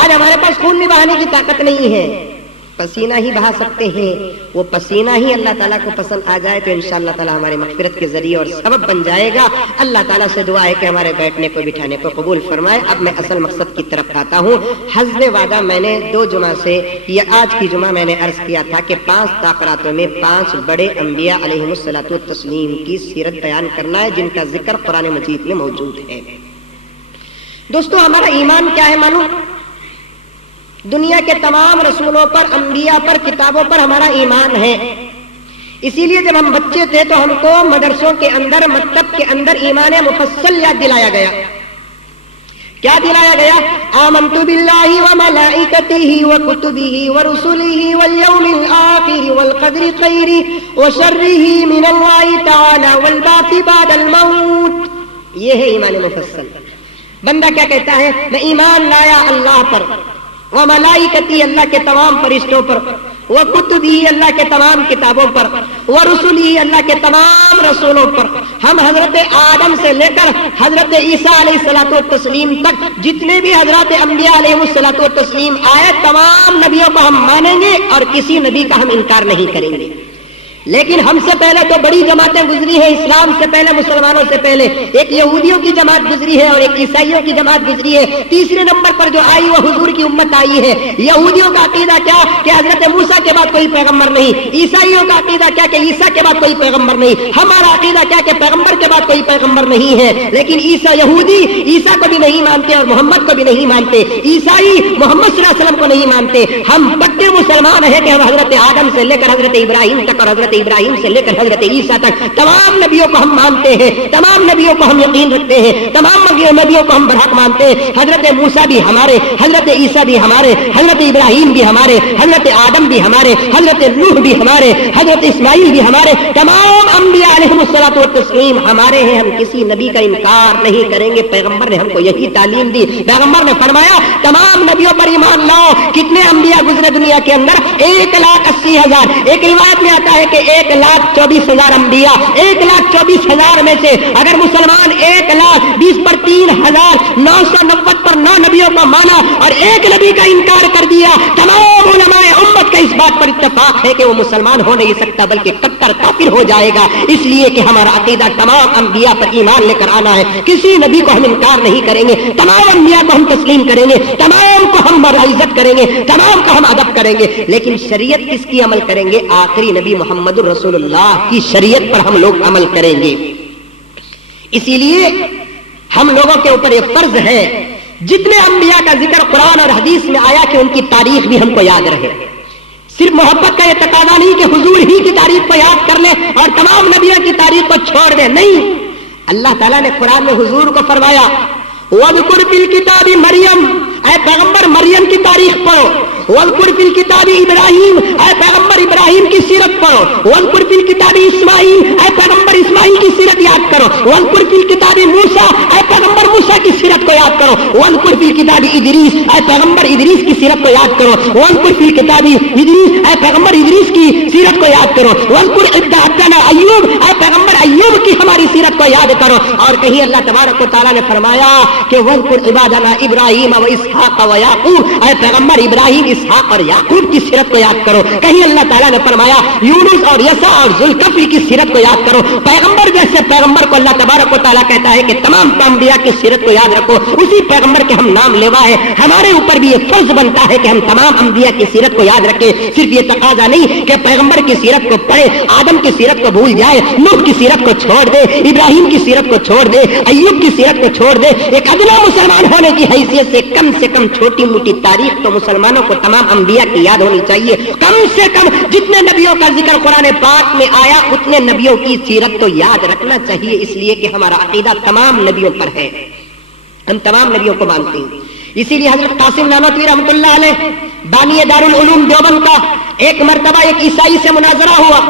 آج ہمارے پاس خون بھی بہانے کی طاقت نہیں ہے، پسینہ ہی بہا سکتے ہیں۔ وہ پسینہ ہی اللہ تعالیٰ کو پسند آ جائے تو انشاءاللہ تعالیٰ ہمارے مغفرت کے ذریعے اور سبب بن جائے گا۔ اللہ تعالیٰ سے دعا ہے کہ ہمارے بیٹھنے کو بٹھانے کو قبول فرمائے۔ اب میں اصل مقصد کی طرف آتا ہوں۔ حسب وعدہ میں نے 2 جمعہ سے یا آج کی جمعہ میں نے عرض کیا تھا کہ 5 تاقراتوں میں 5 بڑے انبیاء علیہم الصلوۃ والتسلیم کی سیرت بیان کرنا ہے، جن کا ذکر قرآن مجید میں موجود ہے۔ دوستو ہمارا ایمان کیا ہے معلوم؟ دنیا کے تمام رسولوں پر، انبیاء پر، کتابوں پر ہمارا ایمان ہے۔ اسی لیے جب ہم بچے تھے تو ہم کو مدرسوں کے اندر، مکتب کے اندر ایمان مفصل یاد دلایا گیا۔ کیا دلایا گیا؟ آمنت باللہ وملائکتہ وکتبہ ورسلہ والیوم الآخر والقدر خیرہ وشرہ من اللہ تعالی والبعث بعد الموت۔ یہ ہے ایمان مفصل۔ بندہ کیا کہتا ہے؟ میں ایمان لایا اللہ پر، وملائکتی اللہ کے تمام فرشتوں پر، وکتبی اللہ کے تمام کتابوں پر، ورسلی اللہ کے تمام رسولوں پر۔ ہم حضرت آدم سے لے کر حضرت عیسیٰ علیہ الصلوۃ والتسلیم تک جتنے بھی حضرات انبیاء علیہ الصلوۃ والتسلیم آئے، تمام نبیوں کو ہم مانیں گے اور کسی نبی کا ہم انکار نہیں کریں گے۔ لیکن ہم سے پہلے تو بڑی جماعتیں گزری ہیں، اسلام سے پہلے، مسلمانوں سے پہلے ایک یہودیوں کی جماعت گزری ہے اور ایک عیسائیوں کی جماعت گزری ہے۔ تیسرے نمبر پر جو آئی وہ حضور کی امت آئی ہے۔ یہودیوں کا عقیدہ کیا کہ حضرت موسیٰ کے بعد کوئی پیغمبر نہیں، عیسائیوں کا عقیدہ کیا کہ عیسیٰ کے بعد کوئی پیغمبر نہیں۔ ہمارا عقیدہ کیا کہ پیغمبر کے بعد کوئی پیغمبر نہیں ہے۔ لیکن یہودی عیسیٰ کو بھی نہیں مانتے اور محمد کو بھی نہیں مانتے، عیسائی محمد صلی اللہ علیہ وسلم کو نہیں مانتے۔ ہم پکے مسلمان ہیں کہ ہم حضرت آدم سے لے کر حضرت ابراہیم تک اور حضرت ابراہیم سے لے کر حضرت عیسیٰ تک تمام نبیوں کو ہم مانتے ہیں، تمام نبیوں کو ہم یقین رکھتے ہیں، تمام نبیوں کو ہم برحق مانتے ہیں۔ حضرت موسیٰ بھی ہمارے، حضرت عیسیٰ بھی ہمارے، حضرت ابراہیم بھی ہمارے، حضرت آدم بھی ہمارے، حضرت نوح بھی ہمارے، حضرت اسماعیل بھی ہمارے، تمام انبیاء علیہم الصلوۃ والتسلیم ہمارے ہیں۔ ہم کسی نبی کا انکار نہیں کریں گے۔ پیغمبر نے ہم کو یہی تعلیم دی۔ پیغمبر نے فرمایا تمام نبیوں پر ایمان لاؤ۔ کتنے انبیاء گزرے دنیا کے اندر؟ 1,80,000۔ ایک روایت میں آتا ہے کہ 1,24,000 انبیاء، 1,24,000 میں سے اگر مسلمان 1,20 پر 3,990 پر 9 نبیوں کو مانا اور ایک نبی کا انکار کر دیا، تمام علماء امت کا اس بات پر اتفاق ہے کہ وہ مسلمان ہو نہیں سکتا بلکہ کٹر کافر ہو جائے گا۔ اس لیے کہ ہمارا عقیدہ تمام انبیاء پر ایمان لے کر آنا ہے۔ کسی نبی کو ہم انکار نہیں کریں گے، تمام انبیاء کو ہم تسلیم کریں گے، تمام کو ہم عزت کریں گے، تمام کو ہم ادب کریں گے۔ لیکن شریعت کس کی عمل کریں گے؟ آخری نبی محمد رسول اللہ کی شریعت پر ہم لوگ عمل کریں گے۔ اسی لیے ہم لوگوں کے اوپر یہ فرض ہے جتنے انبیاء کا ذکر قرآن اور حدیث میں آیا کہ ان کی تاریخ بھی ہم کو یاد رہے۔ صرف محبت کا یہ تقاضا نہیں کہ حضور ہی کی تاریخ کو یاد کر لیں اور تمام نبیوں کی تاریخ کو چھوڑ دیں، نہیں۔ اللہ تعالیٰ نے قرآن میں حضور کو فرمایا وَاذْكُرْ فِي الْكِتَابِ مریم، اے پیغمبر مریم کی تاریخ پڑھو۔ وَاذْكُرْ فِي الْكِتَابِ ابراہیم، اے پیغمبر ابراہیم کی سیرت پڑھو۔ وَاذْكُرْ فِي الْكِتَابِ اسماعیل، اے پیغمبر اسماعیل کی سیرت یاد کرو۔ وَاذْكُرْ فِي الْكِتَابِ موسیٰ، اے پیغمبر موسیٰ کی سیرت کو یاد کرو۔ وَاذْكُرْ فِي الْكِتَابِ ادریس، اے پیغمبر ادریس کی سیرت کو یاد کرو۔ وَاذْكُرْ فِي الْكِتَابِ ادریس، اے پیغمبر ادریس کی سیرت کو یاد کرو۔ وَاذْكُرْ عبدنا ایوب، اے پیغمبر ایوب کی ہماری سیرت کو یاد کرو۔ اور کہیں اللہ تبارک و تعالیٰ نے فرمایا کہ وَاذْكُرْ عبادنا ابراہیم واسحاق ویعقوب، اے پیغمبر ابراہیم، اسحاق اور یعقوب کی سیرت کو یاد کرو۔ کہیں اللہ تعالیٰ نے فرمایا یونس اور یسع اور ذوالکفل کی سیرت کو یاد کرو۔ پیغمبر جیسے پیغمبر کو اللہ تبارک و تعالیٰ کہتا ہے کہ تمام انبیاء کی سیرت کو یاد رکھو، اسی پیغمبر کے ہم نام لیوا ہے۔ ہمارے اوپر بھی یہ فرض بنتا ہے کہ ہم تمام انبیاء کی سیرت کو یاد رکھیں۔ صرف یہ تقاضا نہیں کہ پیغمبر کی سیرت کو پڑھے، آدم کی سیرت کو بھول جائے، نوح کی سیرت کو چھوڑ دے، ابراہیم کی سیرت کو چھوڑ دے، ایوب کی سیرت کو چھوڑ دے۔ ایک ادنا مسلمان ہونے کی حیثیت سے کم چھوٹی موٹی تاریخ تو مسلمانوں کو تمام انبیاء کی یاد ہونی چاہیے۔ کم سے کم جتنے نبیوں کا ذکر قرآن پاک میں آیا اتنے نبیوں کی سیرت تو یاد رکھنا چاہیے، اس لیے کہ ہمارا عقیدہ تمام نبیوں پر ہے، ہم تمام نبیوں کو مانتے ہیں۔ اسی لیے حضرت قاسم نانوتوی رحمۃ اللہ علیہ بانی دارالعلوم دیوبند کا ایک مرتبہ ایک عیسائی سے مناظرہ ہوا.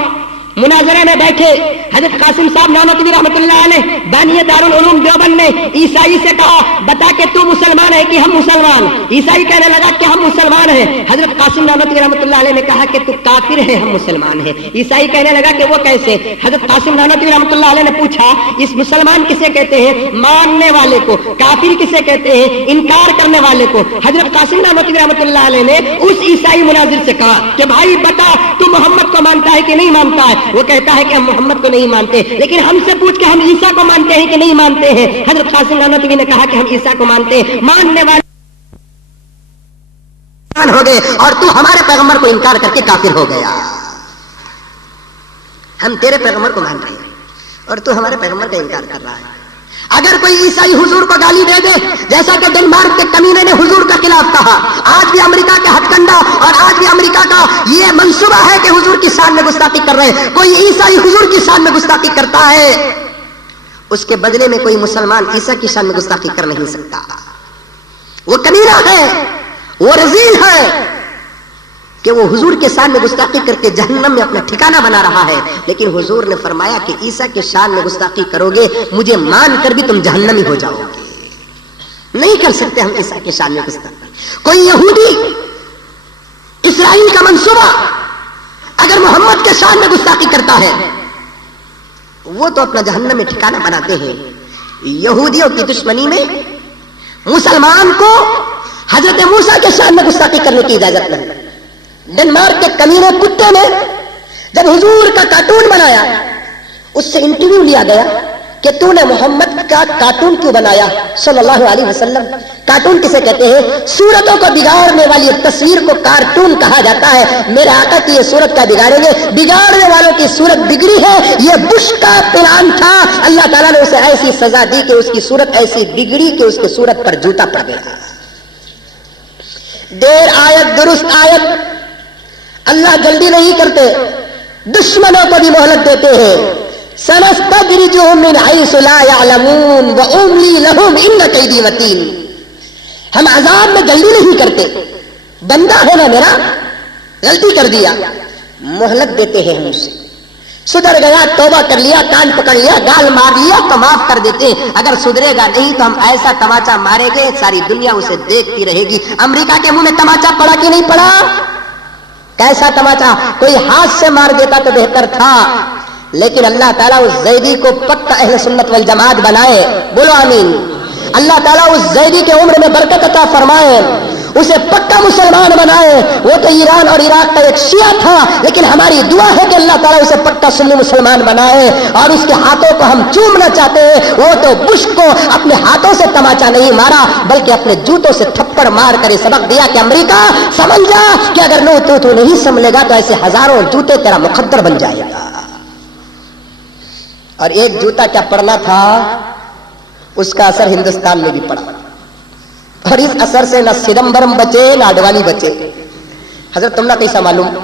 مناظرے میں بیٹھے حضرت قاسم صاحب نانوتوی رحمۃ اللہ علیہ بانی دارالعلوم دیوبند نے عیسائی سے کہا بتا کہ تو مسلمان ہے کہ ہم مسلمان. عیسائی کہنے لگا کہ ہم مسلمان ہیں. حضرت قاسم نانوتوی رحمۃ اللہ علیہ نے کہا کہ تو کافر ہے ہم مسلمان ہیں. عیسائی کہنے لگا کہ وہ کیسے؟ حضرت قاسم نانوتوی رحمۃ اللہ علیہ نے پوچھا اس مسلمان کسے کہتے ہیں؟ ماننے والے کو. کافر کسے کہتے ہیں؟ انکار کرنے والے کو. حضرت قاسم نانوتوی رحمۃ اللہ علیہ نے اس عیسائی مناظر سے کہا کہ بھائی بتا تو محمد کو مانتا ہے کہ نہیں مانتا ہے؟ وہ کہتا ہے کہ ہم محمد کو نہیں مانتے، لیکن ہم سے پوچھ کہ ہم عیسیٰ کو مانتے ہیں کہ نہیں مانتے ہیں؟ حضرت قاسم نانوتوی نے کہا کہ ہم عیسیٰ کو مانتے ہیں. ماننے والے ہو گئے اور تو ہمارے پیغمبر کو انکار کر کے کافر ہو گیا. ہم تیرے پیغمبر کو مان رہے ہیں اور تو ہمارے پیغمبر کا انکار کر رہا ہے. اگر کوئی عیسائی حضور کو گالی دے دے جیسا کہ ڈنمارک کے کمینے نے حضور کا خلاف کہا، آج بھی امریکہ کے ہتھ کنڈا اور آج بھی امریکہ کا یہ منصوبہ ہے کہ حضور کی شان میں گستاخی کر رہے ہیں. کوئی عیسائی حضور کی شان میں گستاخی کرتا ہے، اس کے بدلے میں کوئی مسلمان عیسیٰ کی شان میں گستاخی کر نہیں سکتا. وہ کمینہ ہے، وہ رذیل ہے کہ وہ حضور کے شان میں گستاخی کر کے جہنم میں اپنا ٹھکانہ بنا رہا ہے. لیکن حضور نے فرمایا کہ عیسیٰ کے شان میں گستاخی کرو گے مجھے مان کر بھی تم جہنمی ہو جاؤ گے. نہیں کر سکتے ہم عیسیٰ کے شان میں گستاخی. کوئی یہودی اسرائیل کا منصوبہ اگر محمد کے شان میں گستاخی کرتا ہے وہ تو اپنا جہنم میں ٹھکانہ بناتے ہیں. یہودیوں کی دشمنی میں مسلمان کو حضرت موسیٰ کے شان میں گستاخی کرنے کی اجازت نہیں. ڈنمارک کے کمینے کتے نے جب حضور کا کارٹون بنایا اس سے انٹرویو لیا گیا کہ تو نے محمد کا کارٹون کیوں بنایا صلی اللہ علیہ وسلم. کارٹون کسے کہتے ہیں؟ صورتوں کو بگاڑنے والی ایک تصویر کو کارٹون کہا جاتا ہے. میرے آقا کی یہ صورت کا بگاڑیں گے، بگاڑنے والوں کی صورت بگڑی ہے. یہ بش کا پلان تھا، اللہ تعالیٰ نے اسے ایسی سزا دی کہ اس کی صورت ایسی بگڑی کہ اس کی صورت پر جوتا پڑ گیا. دیر آیت درست آیت. اللہ جلدی نہیں کرتے، دشمنوں کو بھی مہلت دیتے ہیں. سنستدرجهم من حيث لا يعلمون واملي لهم ان كيدي متين. ہم عذاب میں جلدی نہیں کرتے، بندہ ہے نا میرا، غلطی کر دیا مہلت دیتے ہیں. ہم اسے سدھر گیا، توبہ کر لیا، کان پکڑ لیا، گال مار لیا تو معاف کر دیتے ہیں. اگر سدھرے گا نہیں تو ہم ایسا تماچا مارے گے ساری دنیا اسے دیکھتی رہے گی. امریکہ کے منہ میں تماچا پڑا کہ نہیں پڑا؟ کیسا تماچا؟ کوئی ہاتھ سے مار دیتا تو بہتر تھا، لیکن اللہ تعالیٰ اس زیدی کو پکا اہل سنت والجماعت بنائے. بولو آمین. اللہ تعالیٰ اس زیدی کے عمر میں برکت عطا فرمائے، اسے پکا مسلمان بنائے. وہ تو ایران اور عراق کا ایک شیعہ تھا، لیکن ہماری دعا ہے کہ اللہ تعالیٰ اسے پکا سنی مسلمان بنائے. اور اس کے ہاتھوں کو ہم چومنا چاہتے ہیں. وہ تو بش کو اپنے ہاتھوں سے تماچا نہیں مارا بلکہ اپنے جوتوں سے تھپڑ مار کر سبق دیا کہ امریکہ سمجھ جا کہ اگر تو نہیں سنبھلے گا تو ایسے ہزاروں جوتے تیرا مقدر بن جائے گا. اور ایک جوتا کیا پڑنا تھا، اس کا اثر ہندوستان میں بھی پڑا. اور اس اثر سے نہ سدمبرم بچے نہ اڈوانی بچے. حضرت تم نہ کیسا معلوم،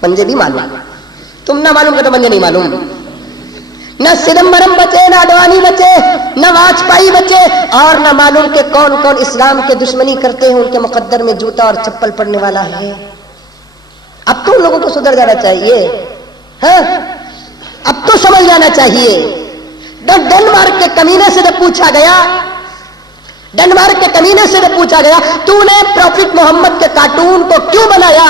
پنجے بھی معلوم، تم نہ معلوم کہ تو پنجے نہیں معلوم. نہ سدمبرم بچے نہ اڈوانی بچے نہ واجپئی بچے اور نہ معلوم کہ کون کون اسلام کے دشمنی کرتے ہیں ان کے مقدر میں جوتا اور چپل پڑنے والا ہے. اب تو ان لوگوں کو سدھر جانا چاہیے. ہاں اب تو سمجھ جانا چاہیے. ڈنمارک کے کمینے سے جب پوچھا گیا، ڈنمارک کے کمینے سے جب پوچھا گیا تو نے پروفٹ محمد کے کارٹون کو کیوں بنایا،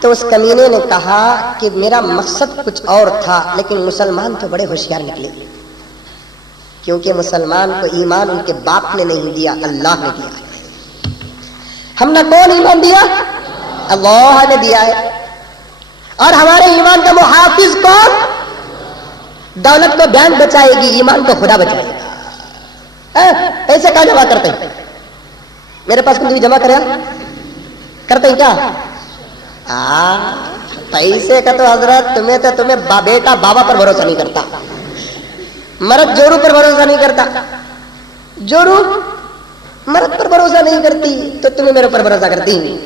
تو اس کمینے نے کہا کہ میرا مقصد کچھ اور تھا، لیکن مسلمان تو بڑے ہوشیار نکلے، کیونکہ مسلمان کو ایمان ان کے باپ نے نہیں دیا، اللہ نے دیا ہے. ہم نے کون ایمان دیا؟ اللہ نے دیا ہے. اور ہمارے ایمان کا محافظ کون؟ دولت کو بینک بچائے گی، ایمان کو خدا بچائے گا. پیسے کہاں جمع کرتے ہیں؟ میرے پاس کچھ بھی جمع کرتے ہیں کیا؟ پیسے کا تو حضرت تمہیں بیٹا بابا پر بھروسہ نہیں کرتا، مرد جورو پر بھروسہ نہیں کرتا، جورو مرد پر بھروسہ نہیں کرتی تو تمہیں میرے پر بھروسہ کرتی ہیں.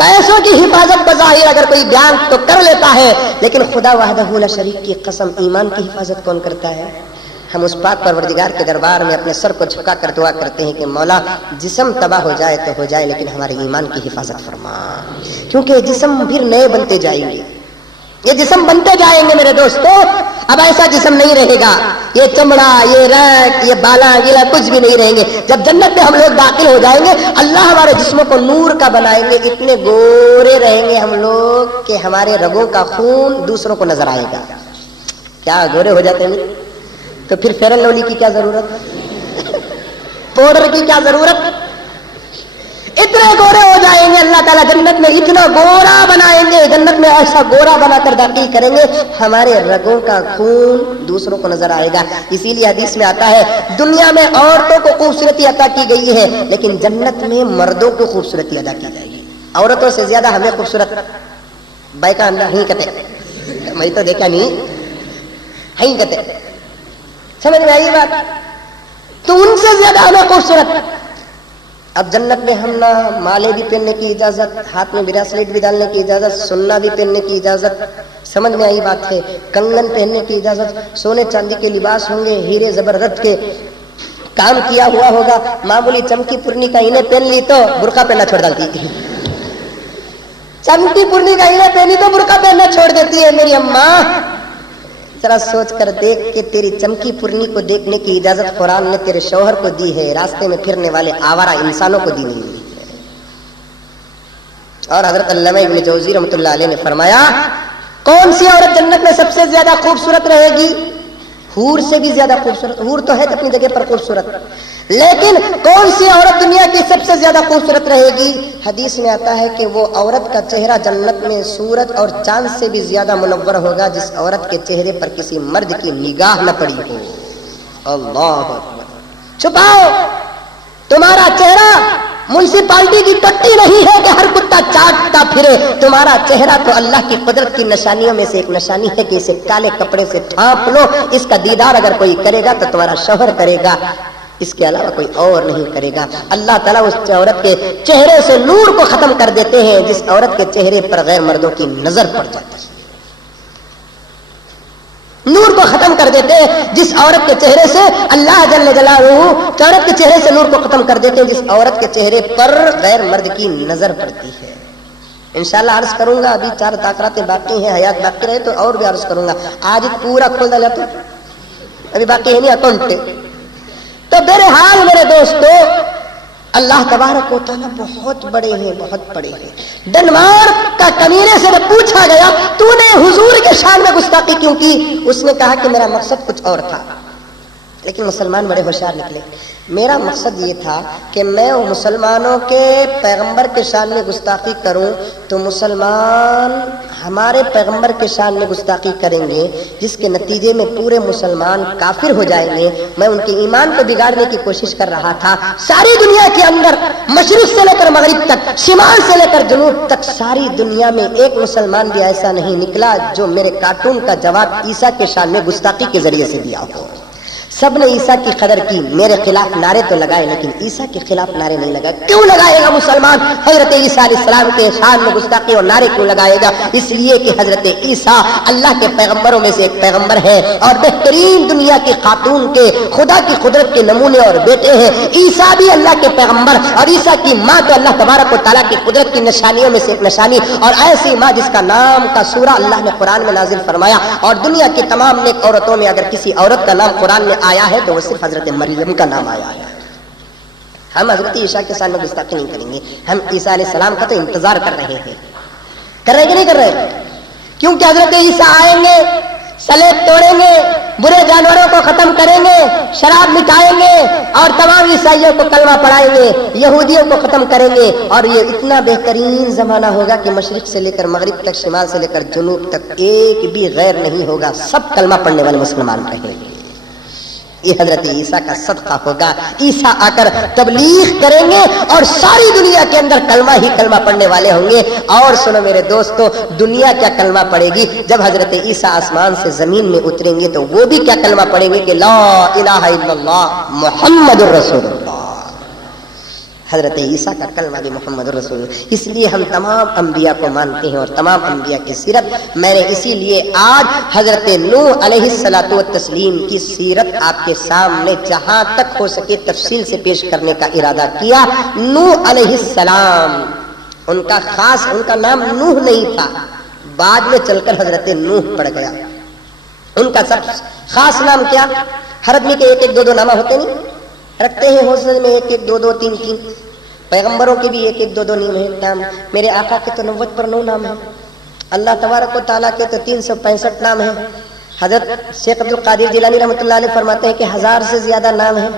پیسوں کی حفاظت بظاہر اگر کوئی بیان تو کر لیتا ہے، لیکن خدا وحدہ لا شریک کی قسم ایمان کی حفاظت کون کرتا ہے؟ ہم اس پاک پروردگار کے دربار میں اپنے سر کو جھکا کر دعا کرتے ہیں کہ مولا جسم تباہ ہو جائے تو ہو جائے لیکن ہمارے ایمان کی حفاظت فرما، کیونکہ یہ جسم پھر نئے بنتے جائیں گے، یہ جسم بنتے جائیں گے میرے دوستو، اب ایسا جسم نہیں رہے گا، یہ چمڑا، یہ رگ، یہ بالا گیلا کچھ بھی نہیں رہیں گے۔ جب جنت میں ہم لوگ داخل ہو جائیں گے اللہ ہمارے جسموں کو نور کا بنائیں گے، اتنے گورے رہیں گے ہم لوگ کہ ہمارے رگوں کا خون دوسروں کو نظر آئے گا۔ کیا گورے ہو جاتے ہیں؟ تو پھر فیئر اینڈ لولی کی کیا ضرورت، پاؤڈر کی کیا ضرورت؟ اتنے گورے ہو جائیں گے، اللہ تعالیٰ جنت میں اتنا گورا بنائیں گے، جنت میں ایسا گورا بنا کر داخل کریں گے ہمارے رگوں کا خون دوسروں کو نظر آئے گا۔ اسی لیے حدیث میں آتا ہے دنیا میں عورتوں کو خوبصورتی عطا کی گئی ہے لیکن جنت میں مردوں کو خوبصورتی عطا کی جائے گی۔ عورتوں سے زیادہ ہمیں خوبصورت بائی کا اندر نہیں کہتے، میں تو دیکھا نہیں ہے کہتے، سمجھ میں آئی بات؟ تو ان سے زیادہ ہمیں خوبصورت۔ اب جنت میں ہم نہ مالے بھی پہننے کی اجازت، ہاتھ میں براسلیٹ بھی ڈالنے کی اجازت، سننا بھی پہننے کی اجازت، سمجھ میں آئی بات ہے؟ کنگن پہننے کی اجازت، سونے چاندی کے لباس ہوں گے، ہیرے زبرجد کے کام کیا ہوا ہوگا، معمولی چمکی پورنی کا انہیں پہن لی تو برقع پہننا چھوڑ ڈالتی، چمکی پورنی کا انہیں پہنی تو برقع پہننا چھوڑ دیتی ہے۔ میری اماں ذرا سوچ کر دیکھ کہ تیری چمکی پورنی کو دیکھنے کی اجازت قرآن نے تیرے شوہر کو دی ہے، راستے میں پھرنے والے آوارہ انسانوں کو دی نہیں ہوئی ہے۔ اور حضرت علامہ ابن جوزی رحمۃ اللہ علیہ نے فرمایا کون سی عورت جنت میں سب سے زیادہ خوبصورت رہے گی؟ حور سے بھی زیادہ خوبصورت، حور تو ہے اپنی جگہ پر خوبصورت، لیکن کون سی عورت دنیا کی سب سے زیادہ خوبصورت رہے گی؟ حدیث میں آتا ہے کہ وہ عورت کا چہرہ جنت میں سورج اور چاند سے بھی زیادہ منور ہوگا جس عورت کے چہرے پر کسی مرد کی نگاہ نہ پڑی ہو۔ اللہ اکبر۔ چھپاؤ تمہارا چہرہ میونسپالٹی کی ٹٹی نہیں ہے کہ ہر کتا چاٹتا پھرے، تمہارا چہرہ تو اللہ کی قدرت کی نشانیوں میں سے ایک نشانی ہے کہ اسے کالے کپڑے سے ڈھانپ لو، اس کا دیدار اگر کوئی کرے گا تو تمہارا شوہر کرے گا، اس کے علاوہ کوئی اور نہیں کرے گا۔ اللہ تعالیٰ اس عورت کے چہرے سے نور کو ختم کر دیتے ہیں جس عورت کے چہرے پر غیر مردوں کی نظر پڑ جاتی ہے، نور کو ختم کر دیتے ہیں جس عورت کے چہرے سے اللہ جل جلالہ عورت کے چہرے سے نور کو ختم کر دیتے ہیں جس عورت کے چہرے پر غیر مرد کی نظر پڑتی ہے۔ انشاءاللہ عرض کروں گا، ابھی 4 تاکراتیں باقی ہیں، حیات باقی رہے تو اور بھی عرض کروں گا، آج پورا کھول ڈالا تو ابھی باقی ہے نہیں اکاؤنٹ۔ تو بہرحال میرے دوستو اللہ تبارک و تعالیٰ بہت بڑے ہیں، بہت بڑے ہیں۔ ڈنمارک کا کمینے سے جب پوچھا گیا تو نے حضور کے شان میں گستاخی کیوں کی، اس نے کہا کہ میرا مقصد کچھ اور تھا، لیکن مسلمان بڑے ہوشیار نکلے۔ میرا مقصد یہ تھا کہ میں مسلمانوں کے پیغمبر کے شان میں گستاخی کروں تو مسلمان ہمارے پیغمبر کے شان میں گستاخی کریں گے جس کے نتیجے میں پورے مسلمان کافر ہو جائیں گے۔ میں ان کے ایمان کو بگاڑنے کی کوشش کر رہا تھا۔ ساری دنیا کے اندر مشرق سے لے کر مغرب تک، شمال سے لے کر جنوب تک، ساری دنیا میں ایک مسلمان بھی ایسا نہیں نکلا جو میرے کارٹون کا جواب عیسیٰ کے شان میں گستاخی کے ذریعے سے دیا ہو۔ سب نے عیسیٰ کی قدر کی، میرے خلاف نعرے تو لگائے لیکن عیسیٰ کے خلاف نعرے نہیں لگائے۔ کیوں لگائے گا مسلمان حضرت عیسیٰ علیہ السلام کے شان میں گستاخی اور نعرے کیوں لگائے گا؟ اس لیے کہ حضرت عیسیٰ اللہ کے پیغمبروں میں سے ایک پیغمبر ہے اور بہترین دنیا کی خاتون کے خدا کی قدرت کے نمونے اور بیٹے ہیں۔ عیسیٰ بھی اللہ کے پیغمبر اور عیسیٰ کی ماں تو اللہ تبارک و تعالیٰ کی قدرت کی نشانیوں میں سے ایک نشانی، اور ایسی ماں جس کا نام کا سورہ اللہ نے قرآن میں نازل فرمایا، اور دنیا کی تمام نیک عورتوں میں اگر کسی عورت کا نام قرآن میں آیا ہے تو وہ صرف حضرت مریم کا نام آیا ہے۔ ہم حضرت عیسیٰ کے ساتھ میں گستاخی نہیں کریں گے، ہم عیسیٰ علیہ السلام کا تو انتظار کر رہے ہیں۔ کر رہے کہ نہیں کر رہے؟ کیونکہ حضرت عیسیٰ آئیں گے، سلیب توڑیں گے، برے جانوروں کو ختم کریں گے، شراب مٹائیں گے اور تمام عیسائیوں کو کلمہ پڑھائیں گے، یہودیوں کو ختم کریں گے، اور یہ اتنا بہترین زمانہ ہوگا کہ مشرق سے لے کر مغرب تک، شمال سے لے کر جنوب تک ایک بھی غیر نہیں ہوگا، سب کلمہ پڑھنے والے مسلمان رہیں گے۔ یہ حضرت عیسیٰ کا صدقہ ہوگا۔ عیسیٰ آ کر تبلیغ کریں گے اور ساری دنیا کے اندر کلمہ ہی کلمہ پڑھنے والے ہوں گے۔ اور سنو میرے دوستو، دنیا کیا کلمہ پڑھے گی جب حضرت عیسیٰ آسمان سے زمین میں اتریں گے تو وہ بھی کیا کلمہ پڑھیں گے کہ لا الہ الا اللہ محمد الرسول اللہ۔ حضرت عیسیٰ کا کلمہ بھی محمد رسول اللہ. اس لیے ہم تمام انبیاء کو مانتے ہیں اور تمام انبیاء کی سیرت. میں نے اسی لیے آج حضرت نوح علیہ الصلوۃ والتسلیم کی سیرت آپ کے سامنے جہاں تک ہو سکے تفصیل سے پیش کرنے کا ارادہ کیا. نوح علیہ السلام ان کا خاص، ان کا نام نوح نہیں تھا، بعد میں چل کر حضرت نوح پڑ گیا. ان کا سب خاص نام کیا؟ ہر آدمی کے ایک ایک دو دو نامہ ہوتے نہیں رکھتے ہیں حوصلے میں، ایک ایک دو دو تین تین. پیغمبروں کے بھی ایک ایک دو دو نام. میرے آقا کے تو 90 پر 9 نام ہیں. اللہ تبارک و تعالیٰ کے تو 365 نام ہیں. حضرت شیخ عبد القادر جیلانی رحمۃ اللہ علیہ فرماتے ہیں کہ 1000 سے زیادہ نام ہیں.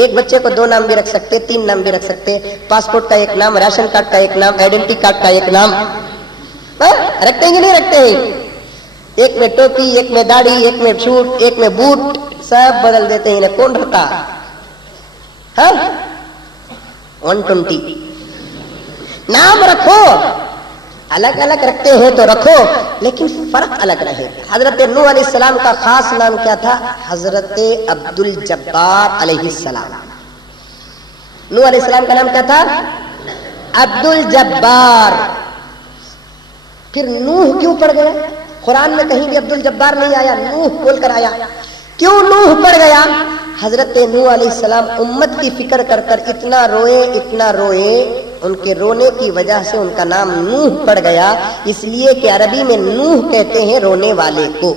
ایک بچے کو 2 نام بھی رکھ سکتے، 3 نام بھی رکھ سکتے. پاسپورٹ کا ایک نام، راشن کارڈ کا ایک نام، آئیڈینٹی کارڈ کا ایک نام. رکھتے ہیں کہ نہیں رکھتے ہیں؟ ایک میں ٹوپی، ایک میں داڑھی، ایک میں شوٹ، ایک میں بوٹ، سب بدل دیتے ہیں. انہیں کون رکھتا؟ 120 نام رکھو. الگ الگ رکھتے ہیں تو رکھو، لیکن فرق الگ رہے. حضرت نوح علیہ السلام کا خاص نام کیا تھا؟ حضرت عبد الجبار علیہ السلام. نوح علیہ السلام کا نام کیا تھا؟ عبد الجبار. پھر نوح کیوں پڑ گیا؟ قرآن میں کہیں بھی عبد الجبار نہیں آیا، نوح بول کر آیا. کیوں نوح پڑ گیا؟ حضرت نوح علیہ السلام امت کی فکر کر کر اتنا روئے، ان کے رونے کی وجہ سے ان کا نام نوح پڑ گیا. اس لیے کہ عربی میں نوح کہتے ہیں رونے والے کو.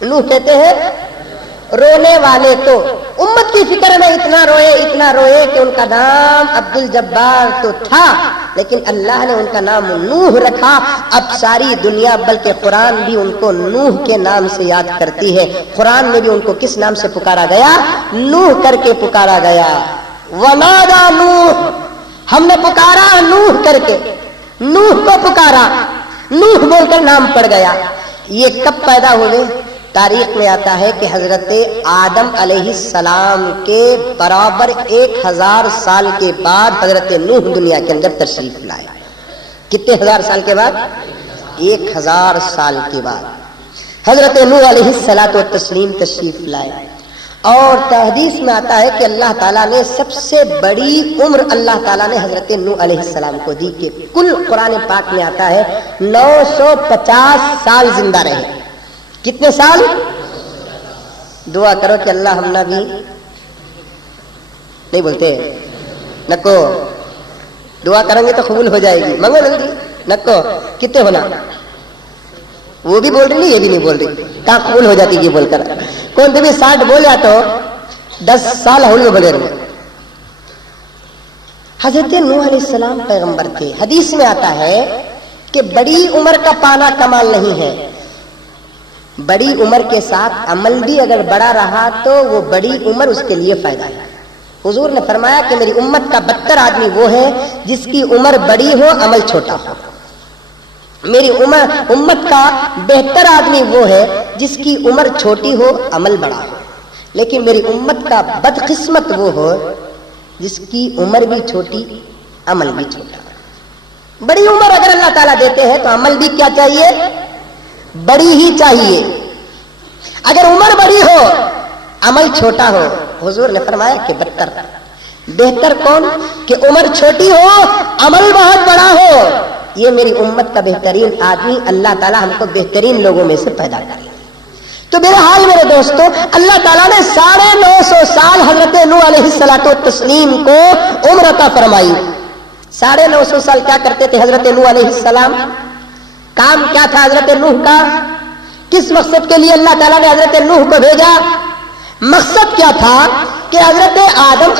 نوح کہتے ہیں رونے والے کو. امت کی فکر میں اتنا روئے کہ ان کا نام عبد الجبار تو تھا، لیکن اللہ نے ان کا نام نوح رکھا. اب ساری دنیا بلکہ قرآن بھی ان کو نوح کے نام سے یاد کرتی ہے. قرآن میں بھی ان کو کس نام سے پکارا گیا؟ نوح کر کے پکارا گیا. ونادى نوح، ہم نے پکارا نوح کر کے، نوح کو پکارا، نوح بول کر نام پڑ گیا. یہ کب پیدا ہوئے؟ تاریخ میں آتا ہے کہ حضرت آدم علیہ السلام کے برابر 1000 سال کے بعد حضرت نوح دنیا کے اندر تشریف لائے. کتنے 1000 سال کے بعد؟ 1000 سال کے بعد حضرت نوح علیہ الصلوۃ والتسلیم تشریف لائے. اور حدیث میں آتا ہے کہ اللہ تعالیٰ نے سب سے بڑی عمر اللہ تعالیٰ نے حضرت نوح علیہ السلام کو دی کہ کل قرآن پاک میں آتا ہے 950 سال زندہ رہے. کتنے سال؟ دعا کرو کہ اللہ ہم نہ بھی نہیں بولتے نکو، دعا کریں گے تو قبول ہو جائے گی. منگو جلدی نکو. کتنے ہونا؟ وہ بھی بول رہی، یہ بھی نہیں بول رہی. کہاں قبول ہو جاتی یہ بول کر؟ کون بھی 60 بولیا تو 10 سال ہو بغیر میں. حضرت نوح علیہ السلام پیغمبر تھے. حدیث میں آتا ہے کہ بڑی عمر کا پانا کمال نہیں ہے. بڑی عمر کے ساتھ عمل بھی اگر بڑا رہا تو وہ بڑی عمر اس کے لیے فائدہ ہے. حضور نے فرمایا کہ میری امت کا بدتر آدمی وہ ہے جس کی عمر بڑی ہو عمل چھوٹا ہو. میری امت کا بہتر آدمی وہ ہے جس کی عمر چھوٹی ہو عمل بڑا ہو. لیکن میری امت کا بدقسمت وہ ہو جس کی عمر بھی چھوٹی عمل بھی چھوٹا. بڑی عمر اگر اللہ تعالیٰ دیتے ہیں تو عمل بھی کیا چاہیے؟ بڑی ہی چاہیے. اگر عمر بڑی ہو عمل چھوٹا ہو، حضور نے فرمایا کہ بدتر. بہتر کون؟ کہ عمر چھوٹی ہو عمل بہت بڑا ہو. یہ میری امت کا بہترین آدمی اللہ تعالیٰ ہم کو بہترین لوگوں میں سے پیدا کرے. تو بہرحال میرے دوستو، اللہ تعالیٰ نے 950 سال حضرت نوح علیہ الصلوۃ والتسلیم کو عمر عطا فرمائی. 950 سال کیا کرتے تھے حضرت نوح علیہ السلام؟ کام کیا تھا حضرت نوح کا؟ کس مقصد کے لیے اللہ تعالیٰ نے حضرت نوح کو بھیجا؟ مقصد کیا تھا کہ حضرت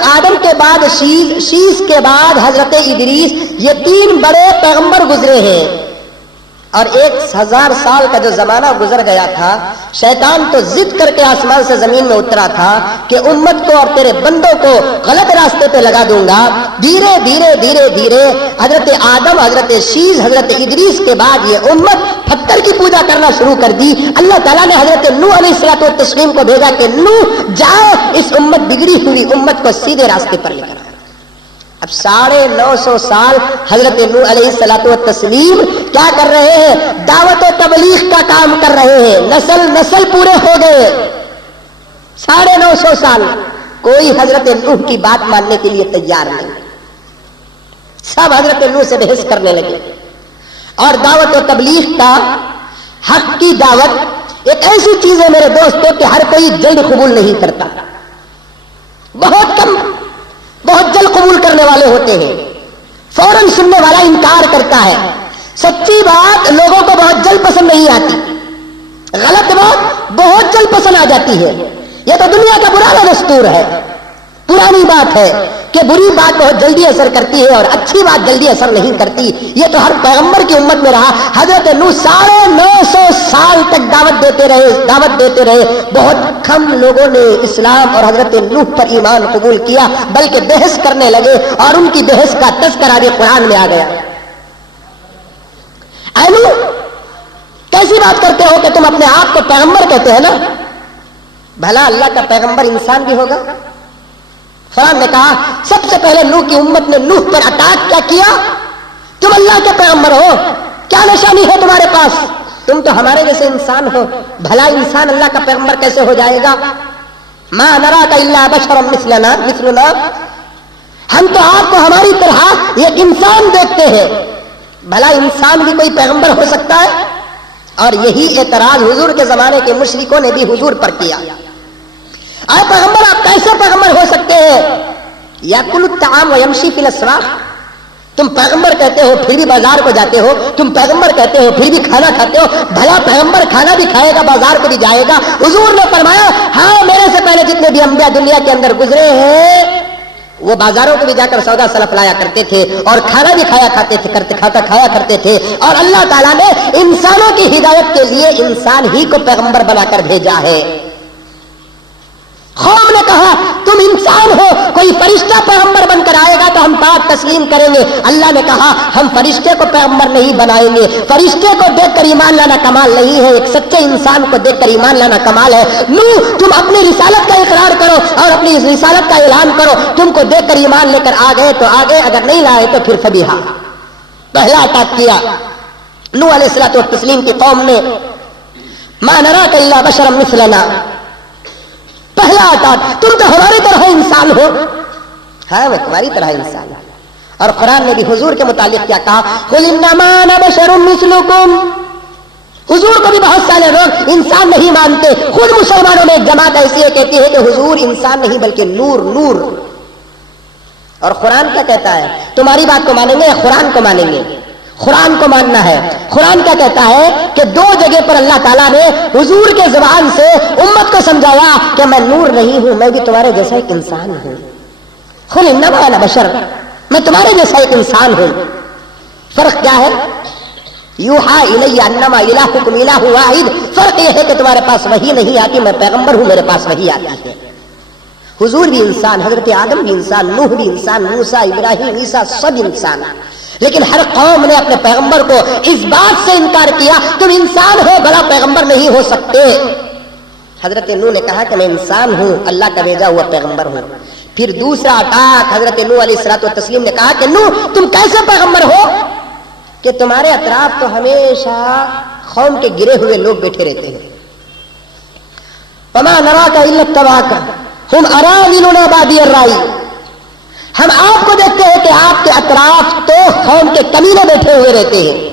آدم کے بعد شیش کے بعد حضرت ادریس، یہ 3 بڑے پیغمبر گزرے ہیں. اور 1000 سال کا جو زمانہ گزر گیا تھا، شیطان تو ضد کر کے آسمان سے زمین میں اترا تھا کہ امت کو اور تیرے بندوں کو غلط راستے پہ لگا دوں گا. دھیرے دھیرے حضرت آدم، حضرت شیش، حضرت ادریس کے بعد یہ امت پتھر کی پوجا کرنا شروع کر دی. اللہ تعالیٰ نے حضرت نوح علیہ الصلوۃ والتسلیم کو بھیجا کہ نوح جاؤ اس امت بگڑی ہوئی امت کو سیدھے راستے پر لے کر آؤ. اب 950 سال حضرت نوح علیہ الصلوۃ والتسلیم کیا کر رہے ہیں؟ دعوت و تبلیغ کا کام کر رہے ہیں. نسل پورے ہو گئے. 950 سال کوئی حضرت نوح کی بات ماننے کے لیے تیار نہیں. سب حضرت نوح سے بحث کرنے لگے. اور دعوت و تبلیغ کا حق کی دعوت ایک ایسی چیز ہے میرے دوستوں کہ ہر کوئی جلد قبول نہیں کرتا. بہت کم بہت جلد قبول کرنے والے ہوتے ہیں. فوراً سننے والا انکار کرتا ہے. سچی بات لوگوں کو بہت جلد پسند نہیں آتی. غلط بات بہت جلد پسند آ جاتی ہے. یہ تو دنیا کا پرانا دستور ہے. پرانی بات ہے کہ بری بات بہت جلدی اثر کرتی ہے اور اچھی بات جلدی اثر نہیں کرتی. یہ تو ہر پیغمبر کی امت میں رہا. حضرت نوح 950 سال تک دعوت دیتے رہے. بہت کم لوگوں نے اسلام اور حضرت نوح پر ایمان قبول کیا، بلکہ بحث کرنے لگے اور ان کی بحث کا تذکرہ بھی قرآن میں آ گیا. اے نوح، کیسی بات کرتے ہو کہ تم اپنے آپ کو پیغمبر کہتے ہیں نا؟ بھلا اللہ کا پیغمبر انسان بھی ہوگا؟ قرآن نے کہا سب سے پہلے نوح کی امت نے نوح پر اٹیک کیا کیا. تم اللہ کے پیغمبر ہو، کیا نشانی ہے تمہارے پاس؟ تم تو ہمارے جیسے انسان ہو. بھلا انسان اللہ کا پیغمبر کیسے ہو جائے گا؟ ما نراک الا بشرا مثلنا، ہم تو آپ کو ہماری طرح ایک انسان دیکھتے ہیں. بھلا انسان بھی کوئی پیغمبر ہو سکتا ہے؟ اور یہی اعتراض حضور کے زمانے کے مشرکوں نے بھی حضور پر کیا. اے پیغمبر، آپ کیسے پیغمبر ہو سکتے ہیں؟ یاکل الطعام ویمشی فی الاسواق. تم پیغمبر کہتے ہو پھر بھی بازار کو جاتے ہو. تم پیغمبر کہتے ہو پھر بھی کھانا کھاتے ہو. بھلا پیغمبر کھانا بھی کھائے گا، بازار کو بھی جائے گا. حضور نے فرمایا ہاں، میرے سے پہلے جتنے بھی انبیاء دنیا کے اندر گزرے ہیں وہ بازاروں کو بھی جا کر سودا سلف لایا کرتے تھے اور کھانا بھی کھایا کرتے تھے. اور اللہ تعالیٰ نے انسانوں کی ہدایت کے لیے انسان ہی کو پیغمبر بنا کر بھیجا ہے. قوم نے کہا تم انسان ہو، کوئی فرشتہ پیغمبر بن کر آئے گا تو ہم بات تسلیم کریں گے. اللہ نے کہا ہم فرشتے کو پیغمبر نہیں بنائیں گے. فرشتے کو دیکھ کر ایمان لانا کمال نہیں ہے، ایک سچے انسان کو دیکھ کر ایمان لانا کمال ہے. نوح، تم اپنی رسالت کا اقرار کرو اور اپنی رسالت کا اعلان کرو. تم کو دیکھ کر ایمان لے کر آ گئے تو آگے، اگر نہیں لائے تو پھر فبیہا. پہلا اٹیک کیا نوح علیہ الصلوۃ والتسلیم کی قوم نے. ما نراک الا بشرا مثلنا. پہلا اٹیک، تم تو ہماری طرح انسان ہو. ہاں، میں تمہاری طرح انسان ہوں. اور قرآن نے بھی حضور کے متعلق کیا کہا؟ قل انما انا بشر مثلکم. حضور کو بھی بہت سارے لوگ انسان نہیں مانتے. خود مسلمانوں میں ایک جماعت ایسی ہے کہتی ہے کہ حضور انسان نہیں بلکہ نور. اور قرآن کیا کہتا ہے؟ تمہاری بات کو مانیں گے یا قرآن کو مانیں گے؟ قرآن کو ماننا ہے. قرآن کیا کہتا ہے کہ دو جگہ پر اللہ تعالیٰ نے حضور کے زبان سے امت کو سمجھایا کہ میں نور نہیں ہوں، میں بھی تمہارے جیسا ایک انسان ہوں. قل انما انا بشر، میں تمہارے جیسا ایک انسان ہوں. فرق کیا ہے؟ یوحا الی انما الہکم الہ واحد. فرق یہ ہے کہ تمہارے پاس وحی نہیں آتی، میں پیغمبر ہوں، میرے پاس وحی آتی ہے. حضور بھی انسان، حضرت آدم بھی انسان، نوح بھی انسان، موسیٰ، ابراہیم، عیسیٰ، سب انسان. لیکن ہر قوم نے اپنے پیغمبر کو اس بات سے انکار کیا تم انسان ہو، بڑا پیغمبر نہیں ہو سکتے. حضرت نوح نے کہا کہ میں انسان ہوں، اللہ کا بھیجا ہوا پیغمبر ہوں. پھر دوسرا اٹیک حضرت نوح علیہ الصلوۃ والتسلیم نے کہا کہ نوح، تم کیسے پیغمبر ہو کہ تمہارے اطراف تو ہمیشہ قوم کے گرے ہوئے لوگ بیٹھے رہتے ہیں. وما نراک الا اتبعک ہم اراذلنا بادی الرأی. ہم آپ کو دیکھتے ہیں کہ آپ کے اطراف تو قوم کے کمینے بیٹھے ہوئے رہتے ہیں.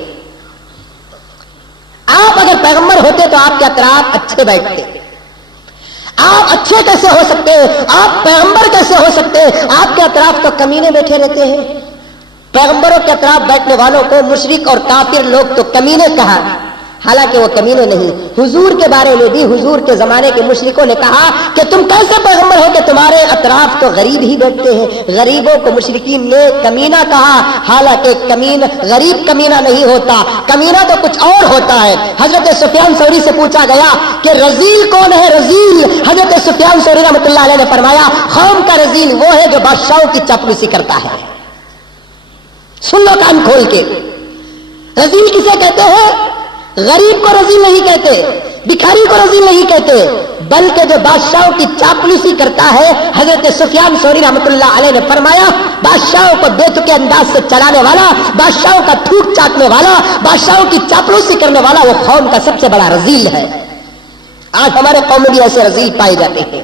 آپ اگر پیغمبر ہوتے تو آپ کے اطراف اچھے بیٹھتے. آپ اچھے کیسے ہو سکتے ہیں؟ آپ پیغمبر کیسے ہو سکتے ہیں؟ آپ کے اطراف تو کمینے بیٹھے رہتے ہیں. پیغمبروں کے اطراف بیٹھنے والوں کو مشرک اور کافر لوگ تو کمینے کہا، حالانکہ وہ کمینے نہیں. حضور کے بارے میں بھی حضور کے زمانے کے مشرکوں نے کہا کہ تم کیسے پیغمبر ہو کہ تمہارے اطراف تو غریب ہی بیٹھتے ہیں. غریبوں کو مشرکین نے کمینہ کہا، حالانکہ غریب کمینہ نہیں ہوتا، کمینہ تو کچھ اور ہوتا ہے. حضرت سفیان ثوری سے پوچھا گیا کہ رذیل کون ہے؟ رذیل. حضرت سفیان ثوری رحمۃ اللہ علیہ نے فرمایا قوم کا رذیل وہ ہے جو بادشاہوں کی چاپلوسی کرتا ہے. سن لو کان کھول کے، رذیل کسے کہتے ہیں؟ غریب کو رذیل نہیں کہتے، بھکاری کو رذیل نہیں کہتے، بلکہ جو بادشاہوں کی چاپلوسی کرتا ہے. حضرت سفیان ثوری رحمۃ اللہ علیہ نے فرمایا بادشاہوں کو بے تکے انداز سے چلانے والا، بادشاہوں کا تھوک چاٹنے والا، بادشاہوں کی چاپلوسی کرنے والا وہ قوم کا سب سے بڑا رذیل ہے. آج ہمارے قوم میں بھی ایسے رذیل پائے جاتے ہیں.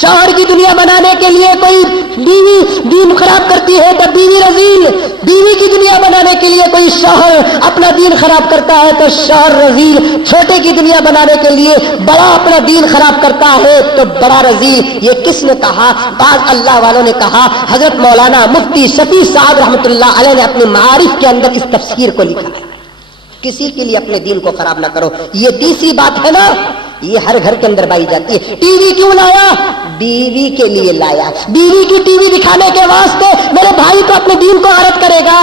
شوہر کی دنیا بنانے کے لیے کوئی بیوی دین خراب کرتی ہے تو بیوی رذیل، بیوی کی دنیا بنانے کے لیے کوئی شوہر اپنا دین خراب کرتا ہے تو شوہر رذیل، چھوٹے کی دنیا بنانے کے لیے بڑا اپنا دین خراب کرتا ہے تو بڑا رذیل۔ یہ کس نے کہا؟ بعض اللہ والوں نے کہا، حضرت مولانا مفتی شفیع صاحب رحمۃ اللہ علیہ نے اپنے معارف کے اندر اس تفسیر کو لکھا ہے۔ کسی کے لیے اپنے دین کو خراب نہ کرو، یہ تیسری بات ہے نا، یہ ہر گھر کے اندر پائی جاتی ہے۔ ٹی وی کیوں لایا؟ بیوی کے لیے لایا، بیوی کی ٹی وی دکھانے کے واسطے میرے بھائی کو اپنے دین کو غلط کرے گا۔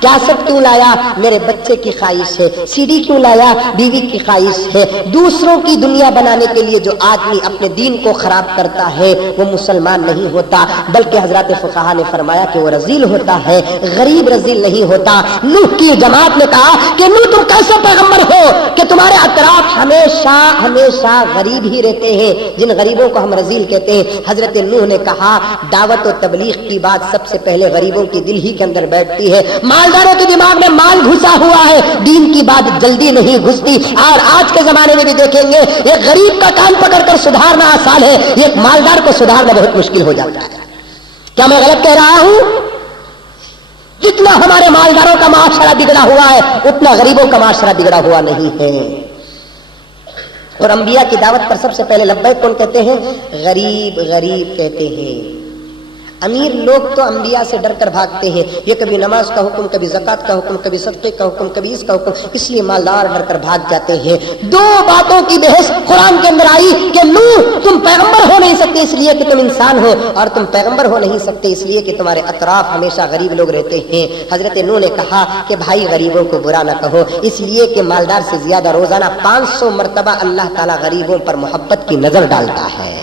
کیسٹ کیوں لایا؟ میرے بچے کی خواہش ہے۔ سی ڈی کیوں لایا؟ بیوی کی خواہش ہے۔ دوسروں کی دنیا بنانے کے لیے جو آدمی اپنے دین کو خراب کرتا ہے وہ مسلمان نہیں ہوتا، بلکہ حضرات فقہا نے فرمایا کہ وہ رذیل ہوتا ہے، غریب رذیل نہیں ہوتا۔ نوح کی جماعت نے کہا کہ نوح تم کیسے پیغمبر ہو کہ تمہارے اطراف ہمیشہ ہمیشہ غریب ہی رہتے ہیں، جن غریبوں کو ہم رذیل کہتے ہیں۔ حضرت نوح نے کہا دعوت و تبلیغ کی بات سب سے پہلے غریبوں کی دل ہی کے اندر بیٹھتی ہے۔ مالداروں کے دماغ میں مال گھسا ہوا ہے، دین کی بات جلدی نہیں گھستی۔ اور آج کے زمانے میں بھی دیکھیں گے ایک غریب کا کان پکڑ کر سدھارنا آسان ہے، ایک مالدار کو سدھارنا بہت مشکل ہو جاتا ہے۔ کیا میں غلط کہہ رہا ہوں؟ جتنا ہمارے مالداروں کا معاشرہ بگڑا ہوا ہے اتنا غریبوں کا معاشرہ بگڑا ہوا نہیں ہے۔ اور انبیاء کی دعوت پر سب سے پہلے لبیک کون کہتے ہیں؟ غریب غریب کہتے ہیں۔ امیر لوگ تو انبیاء سے ڈر کر بھاگتے ہیں، یہ کبھی نماز کا حکم، کبھی زکوٰۃ کا حکم، کبھی صدقے کا حکم، کبھی اس کا حکم، اس لیے مالدار ڈر کر بھاگ جاتے ہیں۔ دو باتوں کی بحث قرآن کے اندر آئی کہ نوح تم پیغمبر ہو نہیں سکتے اس لیے کہ تم انسان ہو، اور تم پیغمبر ہو نہیں سکتے اس لیے کہ تمہارے اطراف ہمیشہ غریب لوگ رہتے ہیں۔ حضرت نوح نے کہا کہ بھائی غریبوں کو برا نہ کہو، اس لیے کہ مالدار سے زیادہ روزانہ 500 مرتبہ اللہ تعالیٰ غریبوں پر محبت کی نظر ڈالتا ہے۔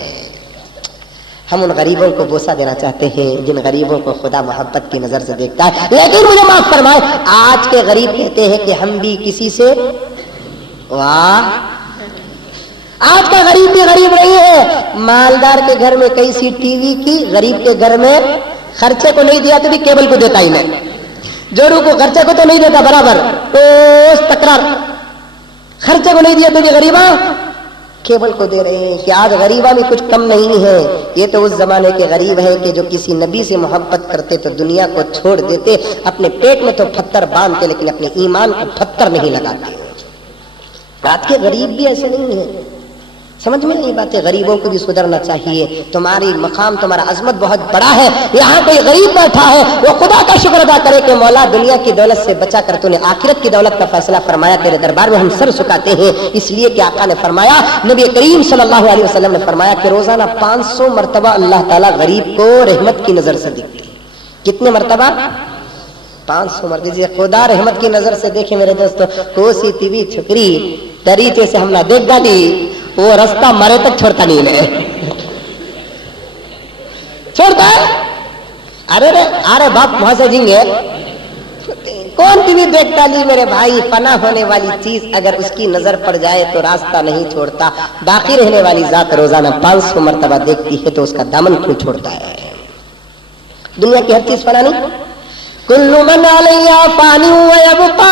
ہم ان غریبوں کو بوسہ دینا چاہتے ہیں جن غریبوں کو خدا محبت کی نظر سے دیکھتا ہے۔ لیکن مجھے معاف فرمائے، آج کے غریب کہتے ہیں کہ ہم بھی کسی سے، واہ، آج کا غریب بھی غریب نہیں ہے۔ مالدار کے گھر میں کئی سی ٹی وی کی، غریب کے گھر میں خرچے کو نہیں دیا تو بھی کیبل کو دیتا ہی نہیں، جورو کو خرچے کو تو نہیں دیتا برابر، تکرار، خرچے کو نہیں دیا تو بھی غریباں کیبل کو دے رہے ہیں۔ کہ آج غریبہ بھی کچھ کم نہیں ہے، یہ تو اس زمانے کے غریب ہیں کہ جو کسی نبی سے محبت کرتے تو دنیا کو چھوڑ دیتے، اپنے پیٹ میں تو پتھر باندھتے لیکن اپنے ایمان کو پتھر نہیں لگاتے۔ آج کے غریب بھی ایسے نہیں ہیں۔ سمجھ میں نہیں باتیں، غریبوں کو بھی سدھرنا چاہیے۔ تمہاری مقام، تمہارا عظمت بہت بڑا ہے، یہاں کوئی غریب بیٹھا ہے وہ خدا کا شکر ادا کرے کہ مولا دنیا کی دولت سے بچا کر تو نے آخرت کی دولت کا فیصلہ فرمایا، تیرے دربار میں ہم سر جھکاتے ہیں۔ اس لیے کہ آقا نے فرمایا، نبی کریم صلی اللہ علیہ وسلم نے فرمایا کہ روزانہ 500 مرتبہ اللہ تعالیٰ غریب کو رحمت کی نظر سے دیکھتے ہیں۔ کتنے مرتبہ؟ 500 مرتبہ۔ خدا رحمت کی نظر سے دیکھے میرے دوستو، کوسی ٹی وی چھکری طریقے سے ہم نہ دیکھ گالی، وہ رستہ مرے تک چھوڑتا نہیں ہے، چھوڑتا ہے۔ ارے باپ وہاں سے جیں گے، کون ٹی وی دیکھتا نہیں میرے بھائی؟ فنا ہونے والی چیز اگر اس کی نظر پڑ جائے تو راستہ نہیں چھوڑتا، باقی رہنے والی ذات روزانہ 500 مرتبہ دیکھتی ہے تو اس کا دامن کیوں چھوڑتا ہے؟ دنیا کی ہر چیز فنا نہیں، کل من علیہا فانی ویبقا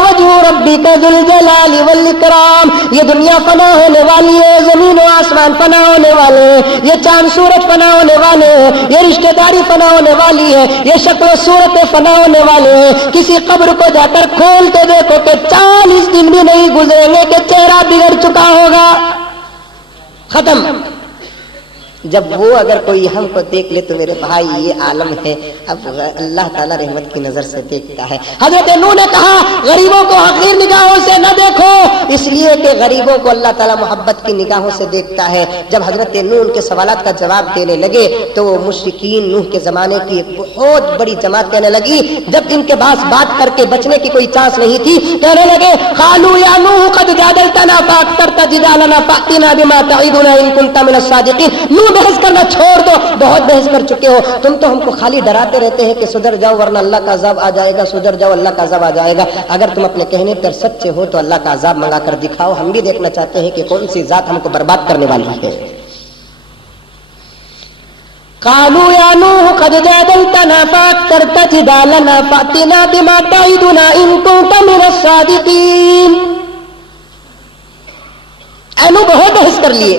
وجہ ربک ذو الجلال والاکرام۔ یہ دنیا فنا ہونے والی ہے، زمین و آسمان فنا ہونے والے ہیں، یہ چاند سورج فنا ہونے والے ہیں، یہ رشتہ داری فنا ہونے والی ہے، یہ شکل و صورتیں فنا ہونے والے ہیں۔ کسی قبر کو جا کر کھول کے دیکھو کہ 40 دن بھی نہیں گزریں گے کہ چہرہ بگڑ چکا ہوگا، ختم۔ جب وہ اگر کوئی ہم کو دیکھ لے تو میرے بھائی یہ عالم ہے، اب اللہ تعالیٰ رحمت کی نظر سے دیکھتا ہے۔ حضرت نوح نے کہا غریبوں کو حقیر نگاہوں سے نہ دیکھو، اس لیے کہ غریبوں کو اللہ تعالیٰ محبت کی نگاہوں سے دیکھتا ہے۔ جب حضرت نوح ان کے سوالات کا جواب دینے لگے تو وہ مشرکین نوح کے زمانے کی ایک بہت بڑی جماعت کہنے لگی، جب ان کے پاس بات کر کے بچنے کی کوئی چانس نہیں تھی، کہنے لگے قالوا یا نوح قد جادلتنا فاکثرت جدالنا فأتنا بما تعدنا ان كنت من الصادقین۔ بحث کرنا چھوڑ دو، بہت بحث کر چکے ہو، تم تو ہم کو خالی ڈراتے رہتے ہیں کہ سدھر جاؤ ورنہ اللہ کا عذاب آ جائے گا، سدھر جاؤ اللہ کا عذاب آ جائے گا۔ اگر تم اپنے کہنے پر سچے ہو تو اللہ کا عذاب منگا کر دکھاؤ، ہم بھی دیکھنا چاہتے ہیں کہ کون سی ذات ہم کو برباد کرنے والی ہے۔ قالوا یا نوح قد جادلتنا فاکثرت جدالنا فأتنا بما تعدنا ان كنت من الصادقین۔ اے نوح بہت بحث کر لیے،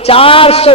400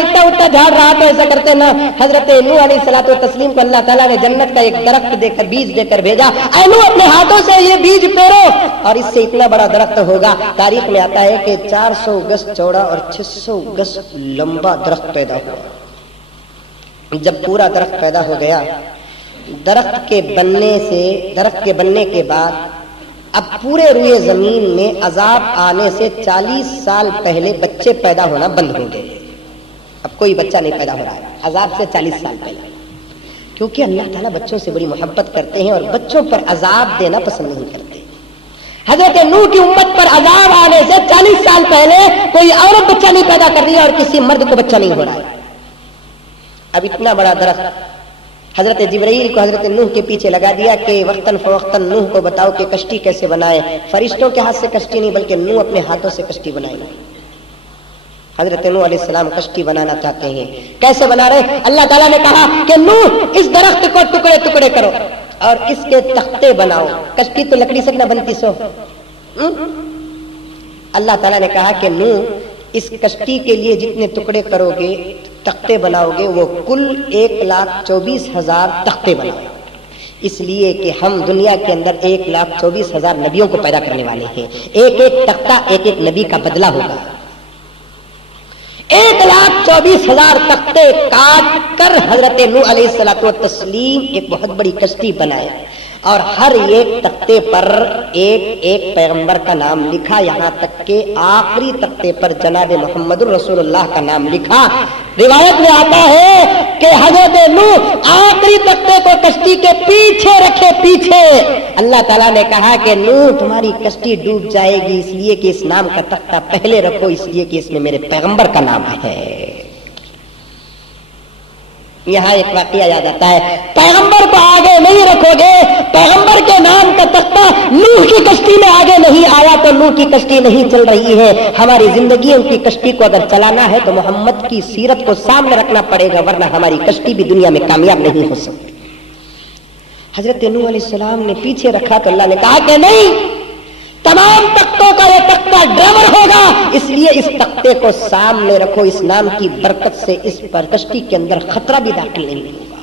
اٹھا اٹھا جھاڑ رہا تھا ایسا کرتے نا حضرت نوح علیہ الصلوۃ والتسلیم کو اللہ تعالیٰ نے جنت کا ایک درخت دے کر بیج دے کر بھیجا، اے نوح اپنے ہاتھوں سے یہ بیج پیرو اور اس سے اتنا بڑا درخت ہوگا۔ تاریخ میں آتا ہے کہ 400 گز چوڑا اور 600 گز لمبا درخت پیدا ہوا۔ جب پورا درخت پیدا ہو گیا، درخت کے بننے کے بعد اب پورے روئے زمین میں عذاب آنے سے 40 سال پہلے بچے پیدا ہونا بند ہو گئے۔ اب کوئی بچہ نہیں پیدا ہو رہا ہے عذاب سے 40 سال پہلے، کیونکہ اللہ تعالیٰ بچوں سے بڑی محبت کرتے ہیں اور بچوں پر عذاب دینا پسند نہیں کرتے۔ حضرت نوح کی امت پر عذاب آنے سے 40 سال پہلے کوئی عورت بچہ نہیں پیدا کر رہی ہے اور کسی مرد کو بچہ نہیں ہو رہا ہے۔ اب اتنا بڑا درخت حضرت جبرائیل کو حضرت نوح کے پیچھے لگا دیا کہ وقتاً فوقتاً نوح کو بتاؤ کہ کشتی کیسے بنائے۔ فرشتوں کے ہاتھ سے کشتی نہیں بلکہ نوح اپنے ہاتھوں سے کشتی بنائے۔ حضرت نوح علیہ السلام کشتی بنانا چاہتے ہیں، کیسے بنا رہے؟ اللہ تعالیٰ نے کہا کہ نوح اس درخت کو ٹکڑے ٹکڑے کرو اور اس کے تختے بناؤ۔ کشتی تو لکڑی سے نہ بنتی سو۔ اللہ تعالیٰ نے کہا کہ نوح اس کشتی کے لیے جتنے ٹکڑے کرو گے، تختے بناؤ گے، وہ کل 1,24,000 تختے بناؤ، اس لیے کہ ہم دنیا کے اندر 1,24,000 نبیوں کو پیدا کرنے والے ہیں۔ ایک ایک تختہ ایک ایک نبی کا بدلہ ہوگا۔ 1,24,000 تختے کاٹ کر حضرت نوح علیہ الصلوۃ والتسلیم ایک بہت بڑی کشتی بنائے اور ہر ایک تختے پر ایک ایک پیغمبر کا نام لکھا، یہاں تک کہ آخری تختے پر جناب محمد رسول اللہ کا نام لکھا۔ روایت میں آتا ہے کہ حضرت نوح آخری تختے کو کشتی کے پیچھے رکھے، پیچھے اللہ تعالیٰ نے کہا کہ نوح تمہاری کشتی ڈوب جائے گی، اس لیے کہ اس نام کا تختہ پہلے رکھو، اس لیے کہ اس میں میرے پیغمبر کا نام ہے۔ یہاں ایک واقعہ یاد آتا ہے، پیغمبر کو آگے نہیں رکھو گے، پیغمبر کے نام کا تختہ نوح کی کشتی میں آگے نہیں آیا تو نوح کی کشتی نہیں چل رہی ہے۔ ہماری زندگیوں کی کشتی کو اگر چلانا ہے تو محمد کی سیرت کو سامنے رکھنا پڑے گا، ورنہ ہماری کشتی بھی دنیا میں کامیاب نہیں ہو سکتی۔ حضرت نوح علیہ السلام نے پیچھے رکھا تو اللہ نے کہا کہ نہیں، تمام تختوں کا یہ تختہ ڈرائیور ہوگا، اس لیے اس تختے کو سامنے رکھو، اس نام کی برکت سے اس پر کشتی کے اندر خطرہ بھی داخل نہیں ہوگا۔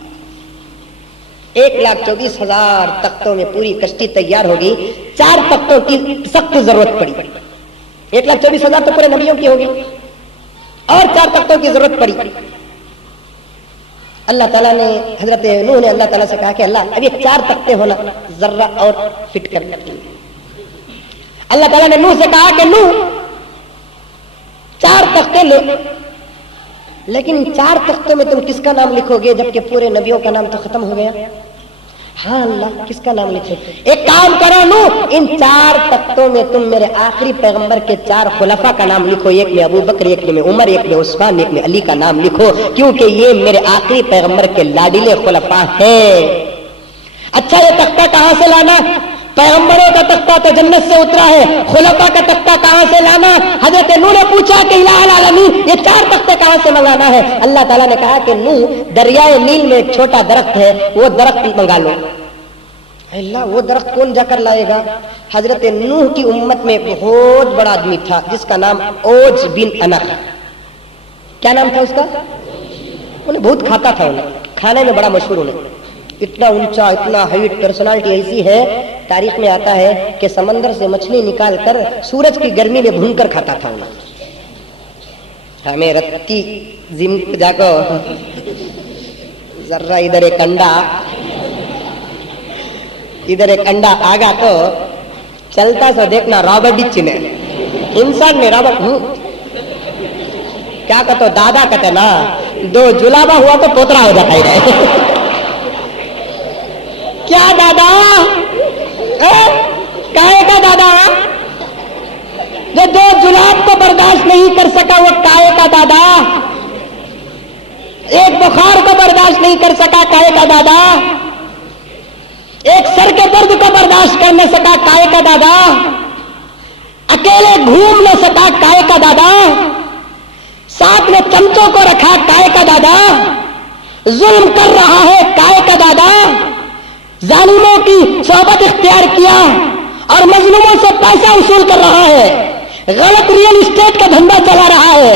1,24,000 تختوں میں پوری کشتی تیار ہوگی، 4 تختوں کی سخت ضرورت پڑی۔ 1,24,000 تو پورے نبیوں کی ہوگی اور 4 تختوں کی ضرورت پڑی۔ اللہ تعالیٰ نے حضرت نوح نے اللہ تعالیٰ سے کہا کہ اللہ اب یہ 4 تختے ہونا ذرہ اور فٹ کرنا چاہیے۔ اللہ تعالیٰ نے نوح سے کہا کہ نوح 4 تختے لو، لیکن 4 تختوں میں تم کس کا نام لکھو گے جبکہ پورے نبیوں کا نام تو ختم ہو گیا؟ ہاں اللہ، کس کا نام لکھو؟ ایک کام کرو نوح، ان 4 تختوں میں تم میرے آخری پیغمبر کے 4 خلفاء کا نام لکھو، ایک میں ابو بکر، ایک میں عمر، ایک میں عثمان، ایک میں علی کا نام لکھو، کیونکہ یہ میرے آخری پیغمبر کے لاڈلے خلفاء ہیں۔ اچھا یہ تختہ کہاں سے لانا؟ پیغمبروں کا تختہ تو جنت سے اترا ہے، خلفاء کا تختہ کہاں سے لانا؟ حضرت نوح نے پوچھا کہ الہ العالمین یہ 4 تختے کہاں سے منگانا ہے؟ اللہ تعالیٰ نے کہا کہ نوح دریائے نیل میں ایک چھوٹا درخت ہے، وہ درخت منگا لو۔ اللہ وہ درخت کون جا کر لائے گا؟ حضرت نوح کی امت میں بہت بڑا آدمی تھا جس کا نام اوج بن انق۔ کیا نام تھا اس کا؟ انہیں بہت کھاتا تھا، انہیں کھانے میں بڑا مشہور، انہیں اتنا اونچا، اتنا ہائٹ، پرسنالٹی ایسی ہے، تاریخ میں آتا ہے کہ سمندر سے مچھلی نکال کر سورج کی گرمی میں بھون کر کھاتا تھا۔ ہمیں رتی زم جا کو ذرا ادھر ایک انڈا ادھر ایک انڈا آگا تو چلتا سو دیکھنا رابرٹ ڈچ نے انسان میں رابرٹ کیا کہتے دادا کہتے نا، 2 جلابہ ہوا تو پوترا ہو جاتا ہے۔ کیا دادا؟ کائے کا دادا؟ جو 2 جلاب کو برداشت نہیں کر سکا وہ کائے کا دادا؟ ایک بخار کو برداشت نہیں کر سکا، کائے کا دادا؟ ایک سر کے درد کو برداشت کر نہ سکا، کائے کا دادا؟ اکیلے گھوم نہ سکا، کائے کا دادا؟ ساتھ میں چمچوں کو رکھا، کائے کا دادا؟ ظلم کر رہا ہے، کائے کا دادا؟ ظالموں کی صحبت اختیار کیا اور مظلوموں سے پیسہ وصول کر رہا ہے، غلط ریئل اسٹیٹ کا دھندا چلا رہا ہے،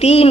3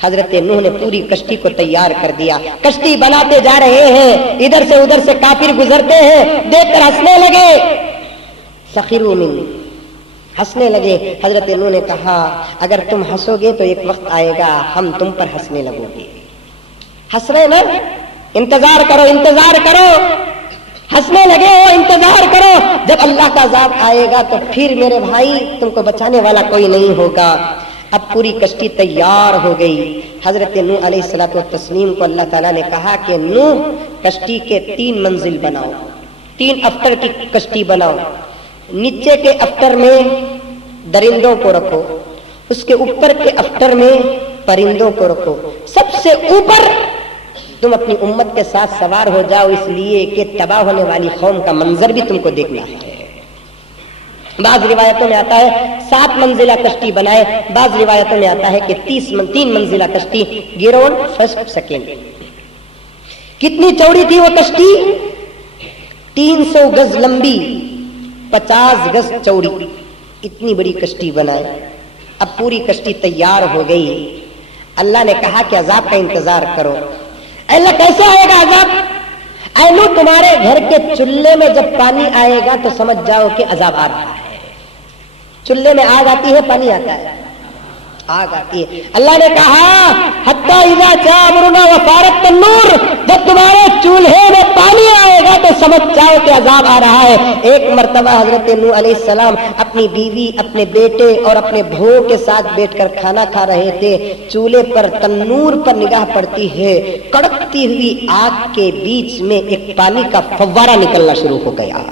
حضرت نوح نے پوری کشتی کو تیار کر دیا. کشتی بناتے جا رہے ہیں, ادھر سے ادھر سے کافر گزرتے ہیں, دیکھ کر ہنسنے لگے. سخروا منی, ہنسنے لگے. حضرت نوح نے کہا اگر تم ہنسو گے تو ایک وقت آئے گا ہم تم پر ہنسنے لگو گے. ہنس رہے نا, انتظار کرو انتظار کرو. ہنسنے لگے ہو, انتظار کرو, جب اللہ کا عذاب آئے گا تو پھر میرے بھائی تم کو بچانے والا کوئی نہیں ہوگا. اب پوری کشتی تیار ہو گئی. حضرت نوح علیہ الصلوۃ والتسلیم کو اللہ تعالیٰ نے کہا کہ نوح کشتی کے 3 منزل بناؤ, 3 افٹر کی کشتی بناؤ. نیچے کے افٹر میں درندوں کو رکھو, اس کے اوپر کے افٹر میں پرندوں کو رکھو, سب سے اوپر تم اپنی امت کے ساتھ سوار ہو جاؤ, اس لیے کہ تباہ ہونے والی قوم کا منظر بھی تم کو دیکھنا ہے. بعض روایتوں میں آتا ہے 7 منزلہ کشتی بنائے, بعض روایتوں میں آتا ہے کہ 3 منزلہ کشتی, گراؤنڈ فرسٹ سیکنڈ. کتنی چوڑی تھی وہ کشتی؟ 300 گز لمبی, 50 گز چوڑی, اتنی بڑی کشتی بنائے. اب پوری کشتی تیار ہو گئی. اللہ نے کہا کہ عذاب کا انتظار کرو. اللہ کیسے آئے گا عذاب؟ اے نوح تمہارے گھر کے چولہے میں جب پانی آئے گا تو سمجھ جاؤ کہ عذاب آ رہا ہے. چولہے میں آگ آتی ہے, پانی آتا ہے, آگ آتی ہے. اللہ نے کہا حتی اذا جاء امرنا وفارت النور, جب تمہارے چولہے میں پانی آئے گا تو سمجھ جاؤ کہ عذاب آ رہا ہے. ایک مرتبہ حضرت نوح علیہ السلام اپنی بیوی, اپنے بیٹے اور اپنے بہو کے ساتھ بیٹھ کر کھانا کھا رہے تھے. چولہے پر تنور پر نگاہ پڑتی ہے, کڑکتی ہوئی آگ کے بیچ میں ایک پانی کا فوارہ نکلنا شروع ہو گیا.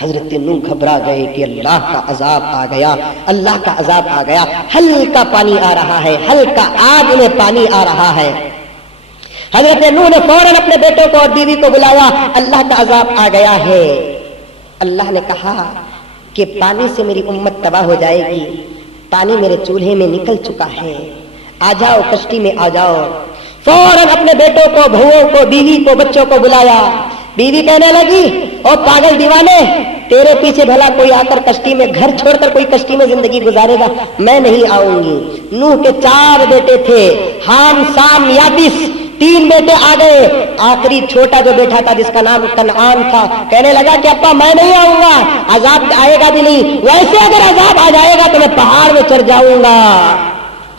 حضرت نوح گھبرا گئے کہ اللہ کا عذاب آ گیا, اللہ کا عذاب آ گیا. ہلکا پانی آ رہا ہے, ہلکا آگ میں پانی آ رہا ہے. حضرت نوح نے فوراً اپنے بیٹوں کو اور بیوی کو بلایا, اللہ کا عذاب آ گیا ہے. اللہ نے کہا کہ پانی سے میری امت تباہ ہو جائے گی, پانی میرے چولہے میں نکل چکا ہے, آ جاؤ کشتی میں آ جاؤ. فوراً اپنے بیٹوں کو, بہوؤں کو, بیوی کو, بچوں کو بلایا. بیوی کہنے لگی او پاگل دیوانے, تیرے پیچھے بھلا کوئی آ کر کشتی میں, گھر چھوڑ کر کوئی کشتی میں زندگی گزارے گا؟ میں نہیں آؤں گی. نوح کے 4 بیٹے تھے, حام, سام, یابس, 3 بیٹے آ گئے. آخری چھوٹا جو بیٹا تھا جس کا نام کنعان تھا, کہنے لگا کہ ابا میں نہیں آؤں گا, عذاب آئے گا بھی نہیں, ویسے اگر عذاب آ جائے گا تو میں پہاڑ میں چڑھ جاؤں گا.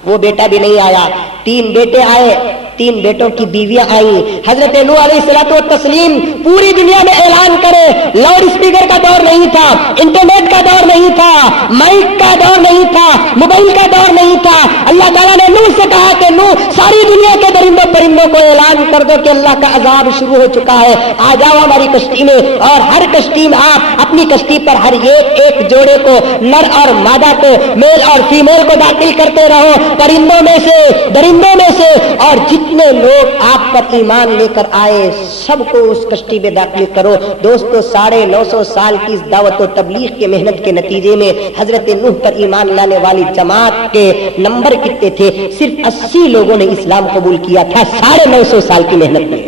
وہ بیٹا بھی نہیں آیا. 3 بیٹے آئے, 3 بیٹوں کی بیویاں آئیں. حضرت نوح علیہ الصلوۃ والتسلیم پوری دنیا میں اعلان کرے, لاؤڈ اسپیکر کا دور نہیں تھا, انٹرنیٹ کا دور نہیں تھا, مائک کا دور نہیں تھا, موبائل کا دور نہیں تھا. اللہ تعالیٰ نے نوح سے کہا کہ نوح ساری دنیا کے درندوں پرندوں کو اعلان کر دو کہ اللہ کا عذاب شروع ہو چکا ہے, آ جاؤ ہماری کشتی میں. اور ہر کشتی میں آپ اپنی کشتی پر ہر ایک جوڑے کو, نر اور مادہ کو, میل اور فیمیل کو داخل کرتے رہو, پرندوں میں سے, درندوں میں سے, اور جتنے لوگ آپ پر ایمان لے کر آئے سب کو اس کشتی میں داخل کرو. دوستو 950 سال کی دعوت و تبلیغ کے محنت کے نتیجے میں حضرت نوح پر ایمان لانے والی جماعت کے نمبر کتنے تھے؟ صرف 80 لوگوں نے اسلام قبول کیا تھا 950 سال کی محنت میں.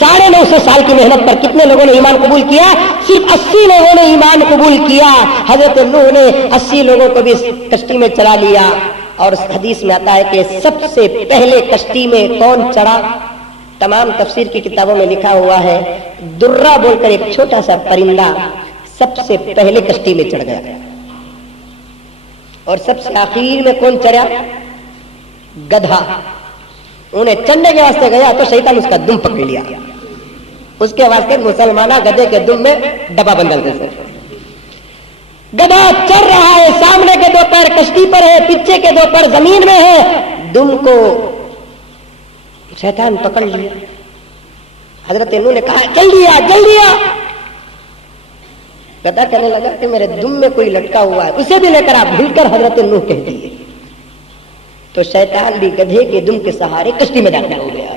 950 سال کی محنت پر کتنے لوگوں نے ایمان قبول کیا؟ صرف 80 لوگوں نے ایمان قبول کیا. حضرت نوح نے 80 لوگوں کو بھی کشتی میں چلا لیا. اور حدیث میں آتا ہے کہ سب سے پہلے کشتی میں کون چڑھا؟ تمام تفسیر کی کتابوں میں لکھا ہوا ہے, درہ بول کر ایک چھوٹا سا پرندہ سب سے پہلے کشتی میں چڑھ گیا. اور سب سے آخر میں کون چڑھا؟ گدھا. انہیں چڑھنے کے واسطے گیا تو شیطان اس کا دم پکڑ لیا. اس کے واسطے مسلمانہ گدھے کے دم میں ڈبا بندل دے. گدھا چل رہا ہے, سامنے کے 2 پیر کشتی پر ہے, پیچھے کے 2 پیر زمین میں ہے, دم کو شیطان پکڑ لیا. حضرت نوح نے کہا جلدی آ جلدی آ. گدھا کہنے لگا کہ میرے دم میں کوئی لٹکا ہوا ہے, اسے بھی لے کر آپ بھول کر حضرت نوح کہہ دیے. تو شیطان بھی گدھے کے دم کے سہارے کشتی میں داخل ہو گیا.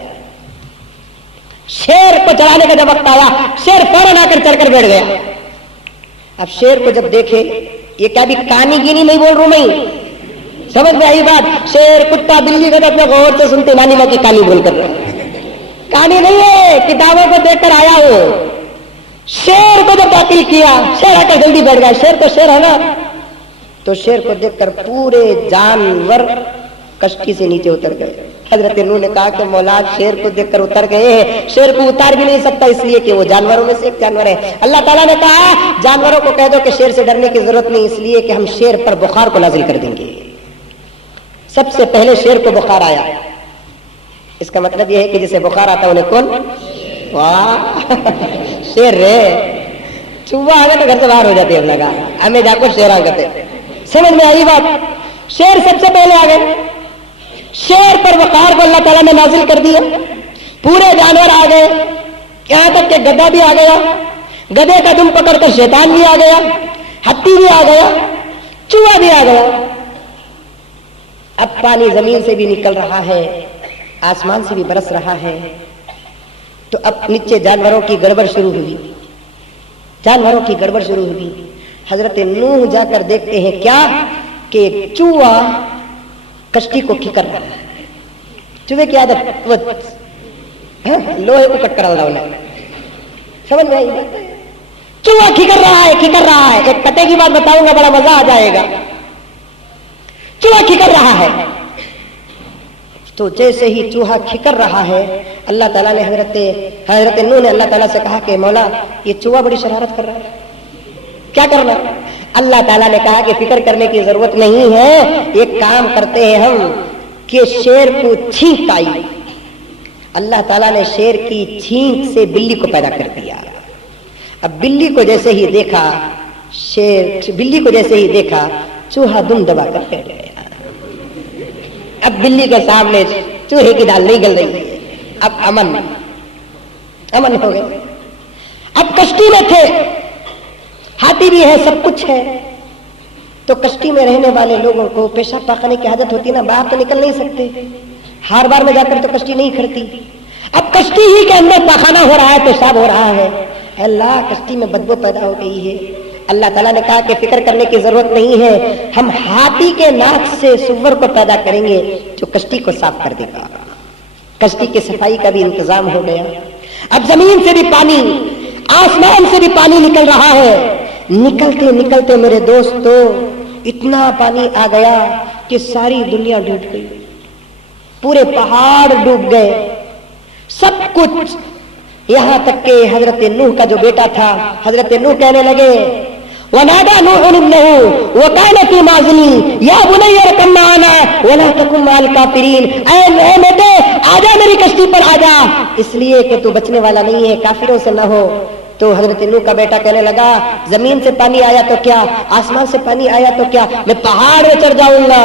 شیر کو چلانے کا جب وقت آیا, شیر فوراً آ کر چڑھ کر بیٹھ گیا. اب شیر کو جب دیکھے, یہ کیا بھی کہانی گینی نہیں بول رہا ہوں میں, سمجھ میں آئی بات؟ شیر, کتا, بلی کا اپنے غور سے سنتے نانی ماں کی کہانی بول کر رہے ہیں. کہانی نہیں ہے, کتابوں کو دیکھ کر آیا ہو. شیر کو جب داخل کیا, شیر آ کر جلدی بیٹھ گیا. شیر تو شیر ہے نا, تو شیر کو دیکھ کر پورے جانور کشتی سے نیچے اتر گئے. حضرت نوح نے کہا کہ مولا شیر کو دیکھ کر اتر گئے ہیں, شیر کو اتار بھی نہیں سکتا اس لیے کہ وہ جانوروں میں سے ایک جانور ہے. اللہ تعالیٰ نے کہا جانوروں کو کہہ دو کہ شیر سے ڈرنے کی ضرورت نہیں, اس لیے کہ ہم شیر پر بخار کو نازل کر دیں گے. سب سے پہلے شیر کو بخار آیا. اس کا مطلب یہ ہے کہ جسے بخار آتا انہیں کون, واہ شیر رے, چوہا آ گیا تو گھر سے باہر ہو جاتے ہیں, لگا ہمیں جا کر شیر آ گئے. سمجھ میں آئی بات؟ شیر سب سے پہلے آ گئے. شیر پر وقار کو اللہ تعالیٰ نے نازل کر دیا. پورے جانور آ گئے, یہاں تک کہ گدھا بھی آ گیا, گدھے کا دم پکڑ کر شیطان بھی آ گیا, ہاتھی بھی آ گیا, چوہا بھی آ گیا. اب پانی زمین سے بھی نکل رہا ہے, آسمان سے بھی برس رہا ہے. تو اب نیچے جانوروں کی گڑبڑ شروع ہوئی, جانوروں کی گڑبڑ شروع ہوئی. حضرت نوح جا کر دیکھتے ہیں کیا کہ چوہا کشتی کو کھکر رہا ہے. چوہے کی عادت لوہے کو کٹ کرا انہیں, سمجھ میں آئی؟ چوہا کھکر رہا ہے, کھکر رہا ہے. ایک پتے کی بات بتاؤں گا, بڑا مزہ آ جائے گا. چوہا کھکر رہا ہے. تو جیسے ہی چوہا کھکر رہا ہے, اللہ تعالیٰ نے حضرت نوح نے اللہ تعالیٰ سے کہا کہ مولا یہ چوہا بڑی شرارت کر رہا ہے, کیا کرنا؟ اللہ تعالیٰ نے کہا کہ فکر کرنے کی ضرورت نہیں ہے, ایک کام کرتے ہیں ہم کہ شیر کو چھینک آئی. اللہ تعالیٰ نے شیر کی چھینک سے بلی کو پیدا کر دیا. اب بلی کو جیسے ہی دیکھا, بلی کو جیسے ہی دیکھا چوہا دم دبا کر بیٹھ گیا. اب بلی کے سامنے چوہے کی دال نہیں گل رہی ہے. اب امن ہو گئے. اب کشتی میں تھے, ہاتھی بھی ہے, سب کچھ ہے. تو کشتی میں رہنے والے لوگوں کو پیشاب پاخانے کی عادت ہوتی ہے نا, باہر تو نکل نہیں سکتے, ہار بار میں جا کر تو کشتی نہیں کھڑتی. اب کشتی ہی کے اندر پاخانہ ہو رہا ہے, پیشاب ہو رہا ہے. اللہ کشتی میں بدبو پیدا ہو گئی ہے. اللہ تعالیٰ نے کہا کہ فکر کرنے کی ضرورت نہیں ہے, ہم ہاتھی کے ناک سے سور کو پیدا کریں گے جو کشتی کو صاف کر دے گا. کشتی کی صفائی کا بھی انتظام ہو گیا. اب زمین سے بھی پانی, آسمان سے بھی پانی نکل رہا ہے. نکلتے نکلتے میرے دوستو اتنا پانی آ گیا کہ ساری دنیا ڈوب گئی, پورے پہاڑ ڈوب گئے, سب کچھ. یہاں تک کہ حضرت نوح کا جو بیٹا تھا, حضرت نوح کہنے لگے وَنَادَى نُوحٌ ابْنَهُ وَكَانَ فِي مَعْزِلٍ يَا بُنَيَّ ارْكَب مَّعَنَا وَلَا تَكُن مَّعَ الْكَافِرِينَ. اے بیٹے آجا میری کشتی پر آجا, اس لیے کہ تو بچنے والا نہیں ہے, کافروں سے نہ ہو. تو حضرت نوح کا بیٹا کہنے لگا زمین سے پانی آیا تو کیا, آسمان سے پانی آیا تو کیا, میں پہاڑ میں چڑھ جاؤں گا,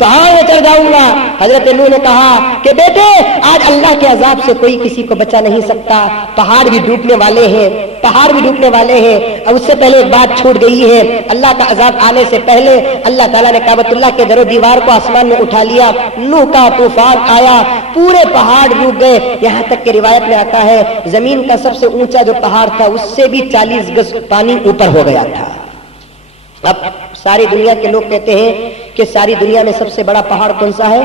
پہاڑ میں چڑھ جاؤں گا. حضرت نوح نے کہا کہ بیٹے آج اللہ کے عذاب سے کوئی کسی کو بچا نہیں سکتا, پہاڑ بھی ڈوبنے والے ہیں, پہاڑ بھی ڈوبنے والے ہیں. اور اس سے پہلے ایک بات چھوٹ گئی ہے, اللہ کا عذاب آنے سے پہلے اللہ تعالیٰ نے کعبۃ اللہ کے در و دیوار کو آسمان میں اٹھا لیا. نوح کا طوفان آیا, پورے پہاڑ ڈوب گئے. یہاں تک کہ روایت میں آتا ہے زمین کا سب سے اونچا جو پہاڑ تھا اس سے بھی 40 گز پانی اوپر ہو گیا تھا. اب ساری دنیا کے لوگ کہتے ہیں کہ ساری دنیا میں سب سے بڑا پہاڑ کون سا ہے؟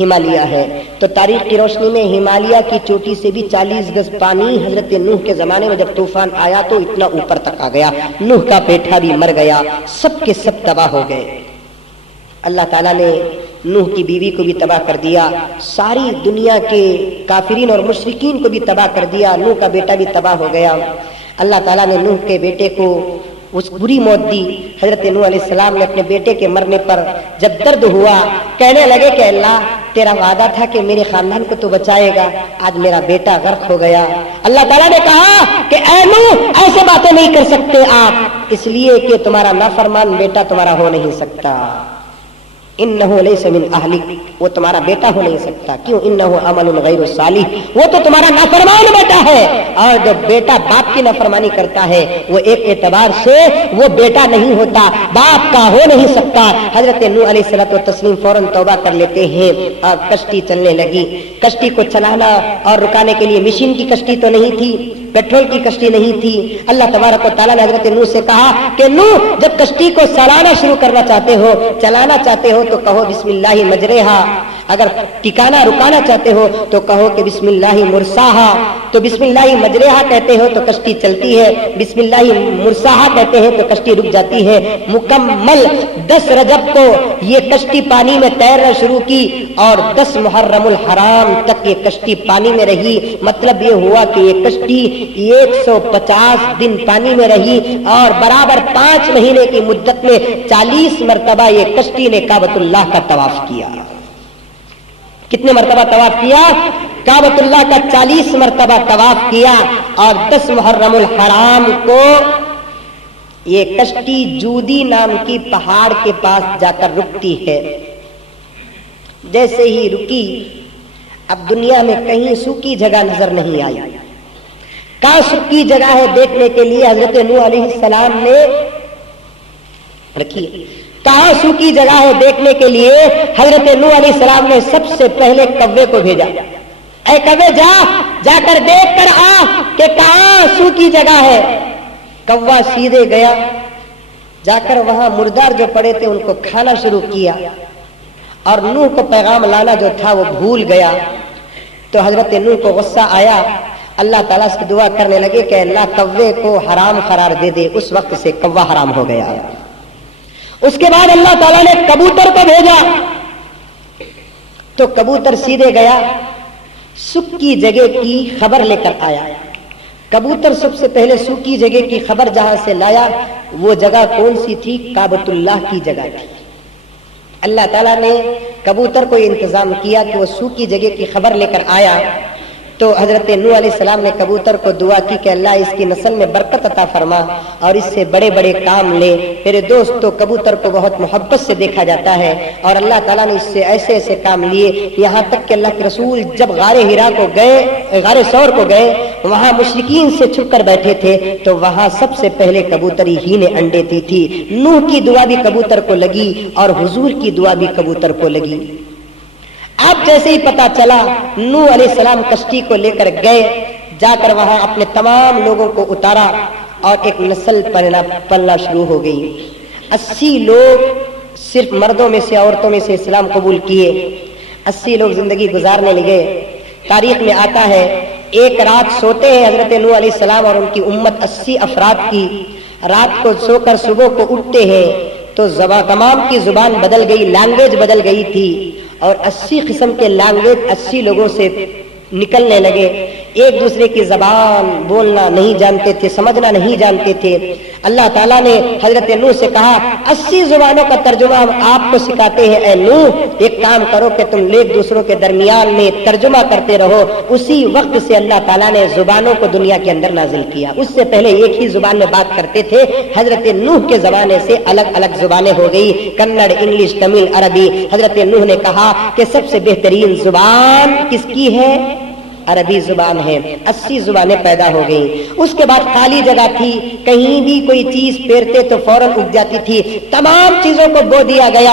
ہمالیہ ہے. تو تاریخ کی روشنی میں ہمالیہ کی چوٹی سے بھی 40 گز پانی حضرت نوح کے زمانے میں جب طوفان آیا تو اتنا اوپر تک آ گیا. نوح کا بیٹا بھی مر گیا, سب کے سب تباہ ہو گئے. اللہ تعالیٰ نے نوح کی بیوی کو بھی تباہ کر دیا, ساری دنیا کے کافرین اور مشرکین کو بھی تباہ کر دیا. نوح کا بیٹا بھی تباہ ہو گیا. اللہ تعالیٰ نے نوح کے بیٹے کو اس بری موت دی. حضرت نوح علیہ السلام نے اپنے بیٹے کے مرنے پر جب درد ہوا کہنے لگے کہ اللہ تیرا وعدہ تھا کہ میرے خاندان کو تو بچائے گا, آج میرا بیٹا غرق ہو گیا. اللہ تعالیٰ نے کہا کہ اے نوح ایسے باتیں نہیں کر سکتے آپ, اس لیے کہ تمہارا نافرمان بیٹا تمہارا ہو نہیں سکتا. انہو لیس من اہلک, وہ تمہارا بیٹا ہو نہیں سکتا. کیوں؟ انہو عمل غیر صالح, وہ تو تمہارا نافرمان بیٹا ہے. اور جب بیٹا باپ کی نافرمانی کرتا ہے وہ ایک اعتبار سے وہ بیٹا نہیں ہوتا, باپ کا ہو نہیں سکتا. حضرت نوح علیہ الصلوۃ والتسلیم فوراً توبہ کر لیتے ہیں اور کشتی چلنے لگی. کشتی کو چلانا اور رکانے کے لیے مشین کی کشتی تو نہیں تھی, پیٹرول کی کشتی نہیں تھی. اللہ تبارک و تعالیٰ نے حضرت نوح سے کہا کہ نوح جب کشتی کو چلانا شروع کرنا چاہتے ہو, چلانا چاہتے ہو تو کہو بسم اللہ مجریہا, اگر ٹکانا رکانا چاہتے ہو تو کہو کہ بسم اللہ مرساہا، تو بسم اللہ مجریہا کہتے ہو تو کشتی چلتی ہے، بسم اللہ مرساہا کہتے ہیں تو کشتی رک جاتی ہے۔ مکمل 10 رجب کو یہ کشتی پانی میں تیرنا شروع کی اور 10 محرم الحرام تک یہ کشتی پانی میں رہی۔ مطلب یہ ہوا کہ یہ کشتی 150 دن پانی میں رہی اور برابر 5 مہینے کی مدت میں 40 مرتبہ یہ کشتی نے کعبۃ اللہ کا طواف کیا۔ کتنے مرتبہ طواف کیا؟ کعبۃ اللہ کا 40 مرتبہ طواف کیا۔ اور 10 محرم الحرام کو یہ کشتی جودی نام کی پہاڑ کے پاس جا کر رکتی ہے۔ جیسے ہی رکی، اب دنیا میں کہیں سوکھی جگہ نظر نہیں آئی۔ کہاں سوکھی جگہ ہے دیکھنے کے لیے حضرت نوح علیہ السلام نے رکھی، کہاں سوکھی جگہ ہے دیکھنے کے لیے حضرت نوح علیہ السلام نے سب سے پہلے کوے کو بھیجا، اے کوے جا کر دیکھ کر آ کہ کہاں سوکھی جگہ ہے۔ کوا سیدھے گیا، جا کر وہاں مردار جو پڑے تھے ان کو کھانا شروع کیا، اور نوح کو پیغام لانا جو تھا وہ بھول گیا۔ تو حضرت نوح کو غصہ آیا، اللہ تعالیٰ سے دعا کرنے لگے کہ اللہ کوے کو حرام قرار دے دے۔ اس وقت سے کوا حرام ہو گیا۔ اس کے بعد اللہ تعالیٰ نے کبوتر کو بھیجا، تو کبوتر سیدھے گیا، سکی جگہ کی خبر لے کر آیا۔ کبوتر سب سے پہلے سوکی جگہ کی خبر جہاں سے لایا وہ جگہ کون سی تھی؟ کعبۃ اللہ کی جگہ تھی۔ اللہ تعالیٰ نے کبوتر کو یہ انتظام کیا کہ وہ سوکی جگہ کی خبر لے کر آیا۔ تو حضرت نوح علیہ السلام نے کبوتر کو دعا کی کہ اللہ اس کی نسل میں برکت عطا فرما اور اس سے بڑے بڑے کام لے۔ میرے دوستو، کبوتر کو بہت محبت سے دیکھا جاتا ہے اور اللہ تعالیٰ نے اس سے ایسے ایسے کام لیے، یہاں تک کہ اللہ کے رسول جب غار ہرا کو گئے، غار ثور کو گئے، وہاں مشرکین سے چھپ کر بیٹھے تھے تو وہاں سب سے پہلے کبوتری ہی نے انڈے دی تھی۔ نوح کی دعا بھی کبوتر کو لگی اور حضور کی دعا بھی کبوتر کو لگی۔ اب جیسے ہی پتا چلا، نوح علیہ السلام کشتی کو لے کر گئے، جا کر وہاں اپنے تمام لوگوں کو اتارا اور ایک نسل پلنا شروع ہو گئی۔ 80 لوگ صرف مردوں میں سے، عورتوں میں سے اسلام قبول کیے۔ 80 لوگ زندگی گزارنے لگے۔ تاریخ میں آتا ہے ایک رات سوتے ہیں حضرت نوح علیہ السلام اور ان کی امت 80 افراد کی، رات کو سو کر صبح کو اٹھتے ہیں تو تمام کی زبان بدل گئی، لینگویج بدل گئی تھی اور 80 قسم کے لینگویج 80 لوگوں سے نکلنے لگے۔ ایک دوسرے کی زبان بولنا نہیں جانتے تھے، سمجھنا نہیں جانتے تھے۔ اللہ تعالیٰ نے حضرت نوح سے کہا 80 زبانوں کا ترجمہ ہم آپ کو سکھاتے ہیں، اے نوح ایک کام کرو کہ تم ایک دوسروں کے درمیان میں ترجمہ کرتے رہو۔ اسی وقت سے اللہ تعالیٰ نے زبانوں کو دنیا کے اندر نازل کیا۔ اس سے پہلے ایک ہی زبان میں بات کرتے تھے، حضرت نوح کے زمانے سے الگ الگ زبانیں ہو گئی، کنڑ، انگلش، تمل، عربی۔ حضرت نوح نے کہا کہ سب سے بہترین زبان کس کی ہے؟ عربی زبان ہے۔ 80 زبانیں پیدا ہو گئیں۔ اس کے بعد خالی جگہ تھی، کہیں بھی کوئی چیز پیرتے تو فوراً اگ جاتی تھی، تمام چیزوں کو بو دیا گیا،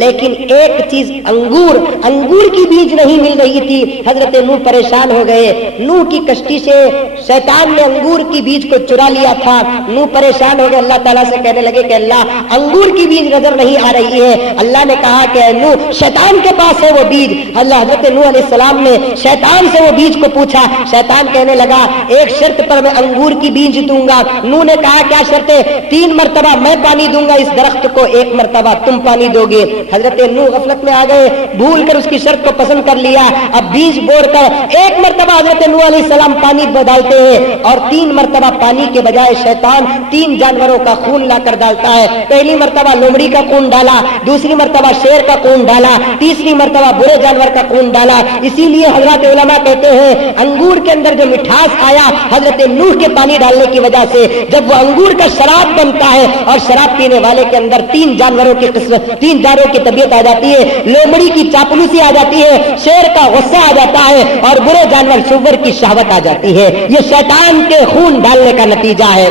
لیکن ایک چیز انگور کی بیج نہیں مل رہی تھی۔ حضرت نوح پریشان ہو گئے۔ نوح کی کشتی سے شیطان نے انگور کی بیج کو چرا لیا تھا۔ نوح پریشان ہو گئے، اللہ تعالیٰ سے کہنے لگے کہ اللہ انگور کی بیج نظر نہیں آ رہی ہے۔ اللہ نے کہا کہ اے نوح شیطان کے پاس ہے وہ بیج۔ اللہ حضرت نوح علیہ السلام نے شیطان سے وہ بیج کو پوچھا۔ شیطان کہنے لگا ایک شرط پر میں انگور کی بیج دوں گا۔ نوح نے کہا کیا شرط ہے؟ 3 مرتبہ میں پانی دوں گا اس درخت کو، 1 مرتبہ تم پانی دو گے۔ حضرت نوح غفلت میں آ گئے، بھول کر اس کی شرط کو پسند کر لیا۔ اب بیج بوڑ کر 1 مرتبہ حضرت نوح علیہ السلام پانی ڈالتے ہیں اور 3 مرتبہ پانی کے بجائے شیطان 3 جانوروں کا خون لا کر ڈالتا ہے۔ پہلی مرتبہ لومڑی کا خون ڈالا، دوسری مرتبہ شیر کا خون ڈالا، تیسری مرتبہ برے جانور کا خون ڈالا۔ اسی لیے حضرت علماء کہتے ہیں انگور کے اندر جو مٹھاس آیا حضرت نوح کے پانی ڈالنے کی وجہ سے، جب وہ انگور کا شراب بنتا ہے اور شراب پینے والے کے اندر 3 جانوروں کی قسمت، 3 جانوروں کی طبیعت آ جاتی ہے، لومڑی کی چاپلوسی آ جاتی ہے، شیر کا غصہ آ جاتا ہے اور برے جانور سور کی شہوت آ جاتی ہے۔ یہ شیطان کے خون ڈالنے کا نتیجہ ہے۔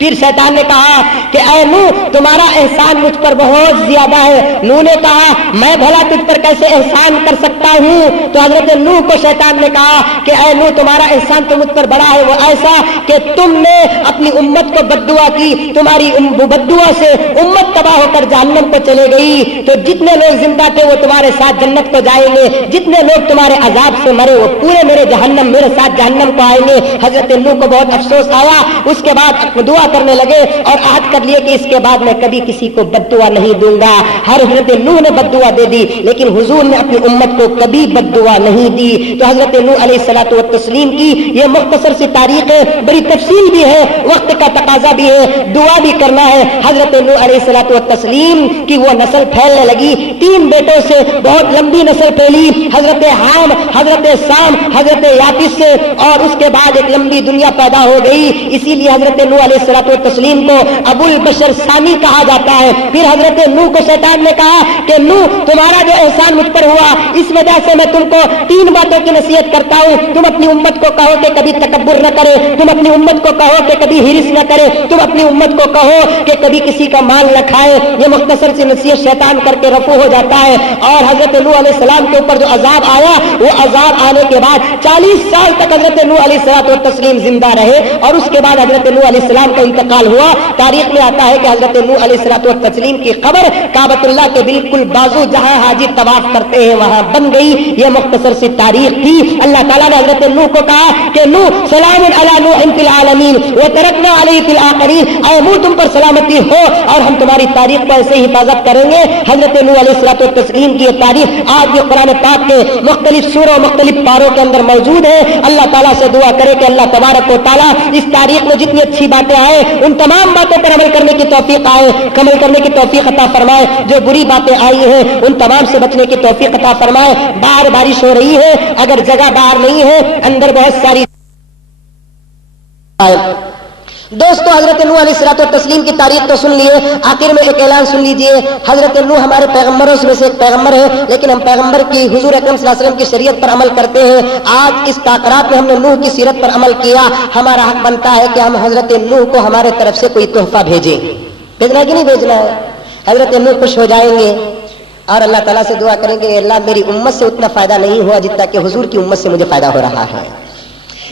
پھر شیطان نے کہا کہ اے نوح تمہارا احسان مجھ پر بہت زیادہ ہے. نوح نے کہا میں بھلا تجھ پر کیسے احسان کر سکتا ہوں؟ تو حضرت نوح کو شیطان نے کہا کہ اے نوح تمہارا احسان تو مجھ پر بڑا ہے، وہ ایسا کہ تم نے اپنی امت کو بد دعا کی، تمہاری بد دعا سے امت تباہ ہو کر جہنم کو چلے گئی. تو جتنے لوگ زندہ تھے وہ تمہارے ساتھ جنت کو جائیں گے، جتنے لوگ تمہارے عذاب سے مرے وہ پورے میرے جہنم میرے ساتھ جہنم کو آئیں گے. حضرت نوح کو بہت افسوس آیا. اس کے بعد دعا کرنے لگے اور عہد کر لیے کہ اس کے بعد میں کبھی کسی کو بد دعا نہیں دوں گا. ہر حضرت نوح نے بد دعا دے دی لیکن حضور نے اپنی امت کو کبھی بد دعا نہیں دی. تو حضرت نوح علیہ الصلوۃ والتسلیم کی یہ مختصر سی تاریخ ہے، بڑی تفصیل بھی ہے، وقت کا تقاضا بھی ہے، دعا بھی کرنا ہے. حضرت نوح علیہ الصلوۃ والتسلیم کی وہ نسل پھیلنے لگی، 3 بیٹوں سے بہت لمبی نسل پھیلی، حضرت حام، حضرت سام، حضرت یافس سے، اور اس کے بعد ایک لمبی دنیا پیدا ہو گئی. اسی لیے حضرت نوح علیہ الصلوۃ والتسلیم کو ابو البشر ثانی کہا جاتا ہے. پھر حضرت نوح کو شیطان نے کہا کہ نوح تمہارا جو احسان مجھ پر ہوا اس وجہ سے میں تم کو 3 باتوں کی نصیحت کرتا ہوں. تم اپنی امت کو کہو کہ کبھی تکبر نہ کرے، تم اپنی امت کو کہو کہ کبھی ہرس نہ کرے، تم اپنی امت کو کہو کہ کبھی کسی کا مال نہ کھائے. یہ مختصر سی نصیحت شیطان کر کے رفع ہو جاتا ہے. اور حضرت نوح علیہ السلام کے اوپر جو عذاب آیا وہ عذاب آنے کے بعد 40 سال تک حضرت نوح علیہ الصلوۃ والتسلیم زندہ رہے اور اس کے بعد حضرت نوح علیہ السلام کا انتقال ہوا. تاریخ میں آتا ہے کہ حضرت نوح علیہ الصلوۃ والتسلیم کی قبر کعبۃ اللہ کے بالکل بازو جہاں حاجی طواف کرتے ہیں وہاں بن گئی. یہ مختصر سی تاریخ تھی. اللہ تعالیٰ نے حضرت نوح کو کہا کہ نوح سلام علی نوح فی العالمین وترکنا علیہ فی الآخرین، اے نوح تم پر سلامتی ہو اور ہم تمہاری تاریخ کو ایسے ہی حفاظت کریں گے. حضرت نوح علیہ الصلوۃ والتسلیم کی یہ تاریخ آج بھی قرآن پاک کے مختلف سوروں مختلف پاروں کے اندر موجود ہے. اللہ تعالیٰ سے دعا کرے کہ اللہ تبارک و تعالیٰ اس تاریخ میں جتنی اچھی باتیں آئے ان تمام باتوں پر عمل کرنے کی توفیق عمل کرنے کی توفیق عطا فرمائے. جو بری باتیں آئی ہیں ان تمام سے بچنے کی توفیق عطا فرمائے. باہر بارش ہو رہی ہے، اگر جگہ باہر نہیں ہے اندر بہت ساری دوستو حضرت نوح علیہ الصلوۃ والتسلیم کی تاریخ تو سن لیے. آخر میں ایک اعلان سن لیجئے. حضرت نوح ہمارے پیغمبروں میں سے ایک پیغمبر ہے لیکن ہم پیغمبر کی حضور اکرم صلی اللہ علیہ وسلم کی شریعت پر عمل کرتے ہیں. آج اس تاکرات میں ہم نے نوح کی سیرت پر عمل کیا. ہمارا حق بنتا ہے کہ ہم حضرت نوح کو ہمارے طرف سے کوئی تحفہ بھیجیں. بھیجنا ہے کہ نہیں بھیجنا ہے؟ حضرت نوح خوش ہو جائیں گے اور اللہ تعالیٰ سے دعا کریں گے اللہ میری امت سے اتنا فائدہ نہیں ہوا جتنا کہ حضور کی امت سے مجھے فائدہ ہو رہا ہے.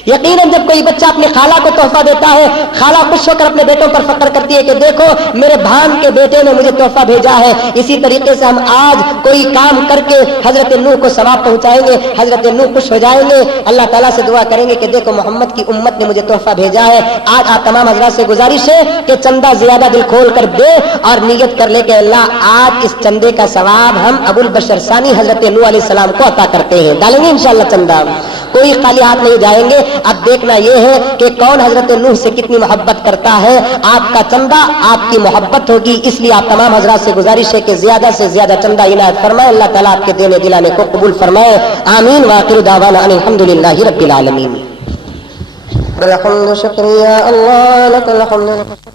یقیناً جب کوئی بچہ اپنی خالہ کو تحفہ دیتا ہے خالہ خوش ہو کر اپنے بیٹوں پر فخر کرتی ہے کہ دیکھو میرے بھان کے بیٹے نے مجھے تحفہ بھیجا ہے. اسی طریقے سے ہم آج کوئی کام کر کے حضرت نوح کو ثواب پہنچائیں گے. حضرت نوح خوش ہو جائیں گے. اللہ تعالیٰ سے دعا کریں گے کہ دیکھو محمد کی امت نے مجھے تحفہ بھیجا ہے. آج آپ تمام حضرات سے گزارش ہے کہ چندہ زیادہ دل کھول کر دے اور نیت کر لے کہ اللہ آج اس چندے کا ثواب ہم ابو البشر ثانی حضرت نوح علیہ السلام کو عطا کرتے ہیں. ڈالیں گے انشاءاللہ چندہ، کوئی خالی ہاتھ نہیں جائیں گے. اب دیکھنا یہ ہے کہ کون حضرت نوح سے کتنی محبت کرتا ہے. آپ کا چندہ آپ کی محبت ہوگی. اس لیے آپ تمام حضرات سے گزارش ہے کہ زیادہ سے زیادہ چندہ عنایت فرمائے. اللہ تعالیٰ آپ کے دینے دلانے کو قبول فرمائے. آمین. وآخر دعوانا ان الحمدللہ رب العالمین. الحمد شکریہ اللہ لک الحمد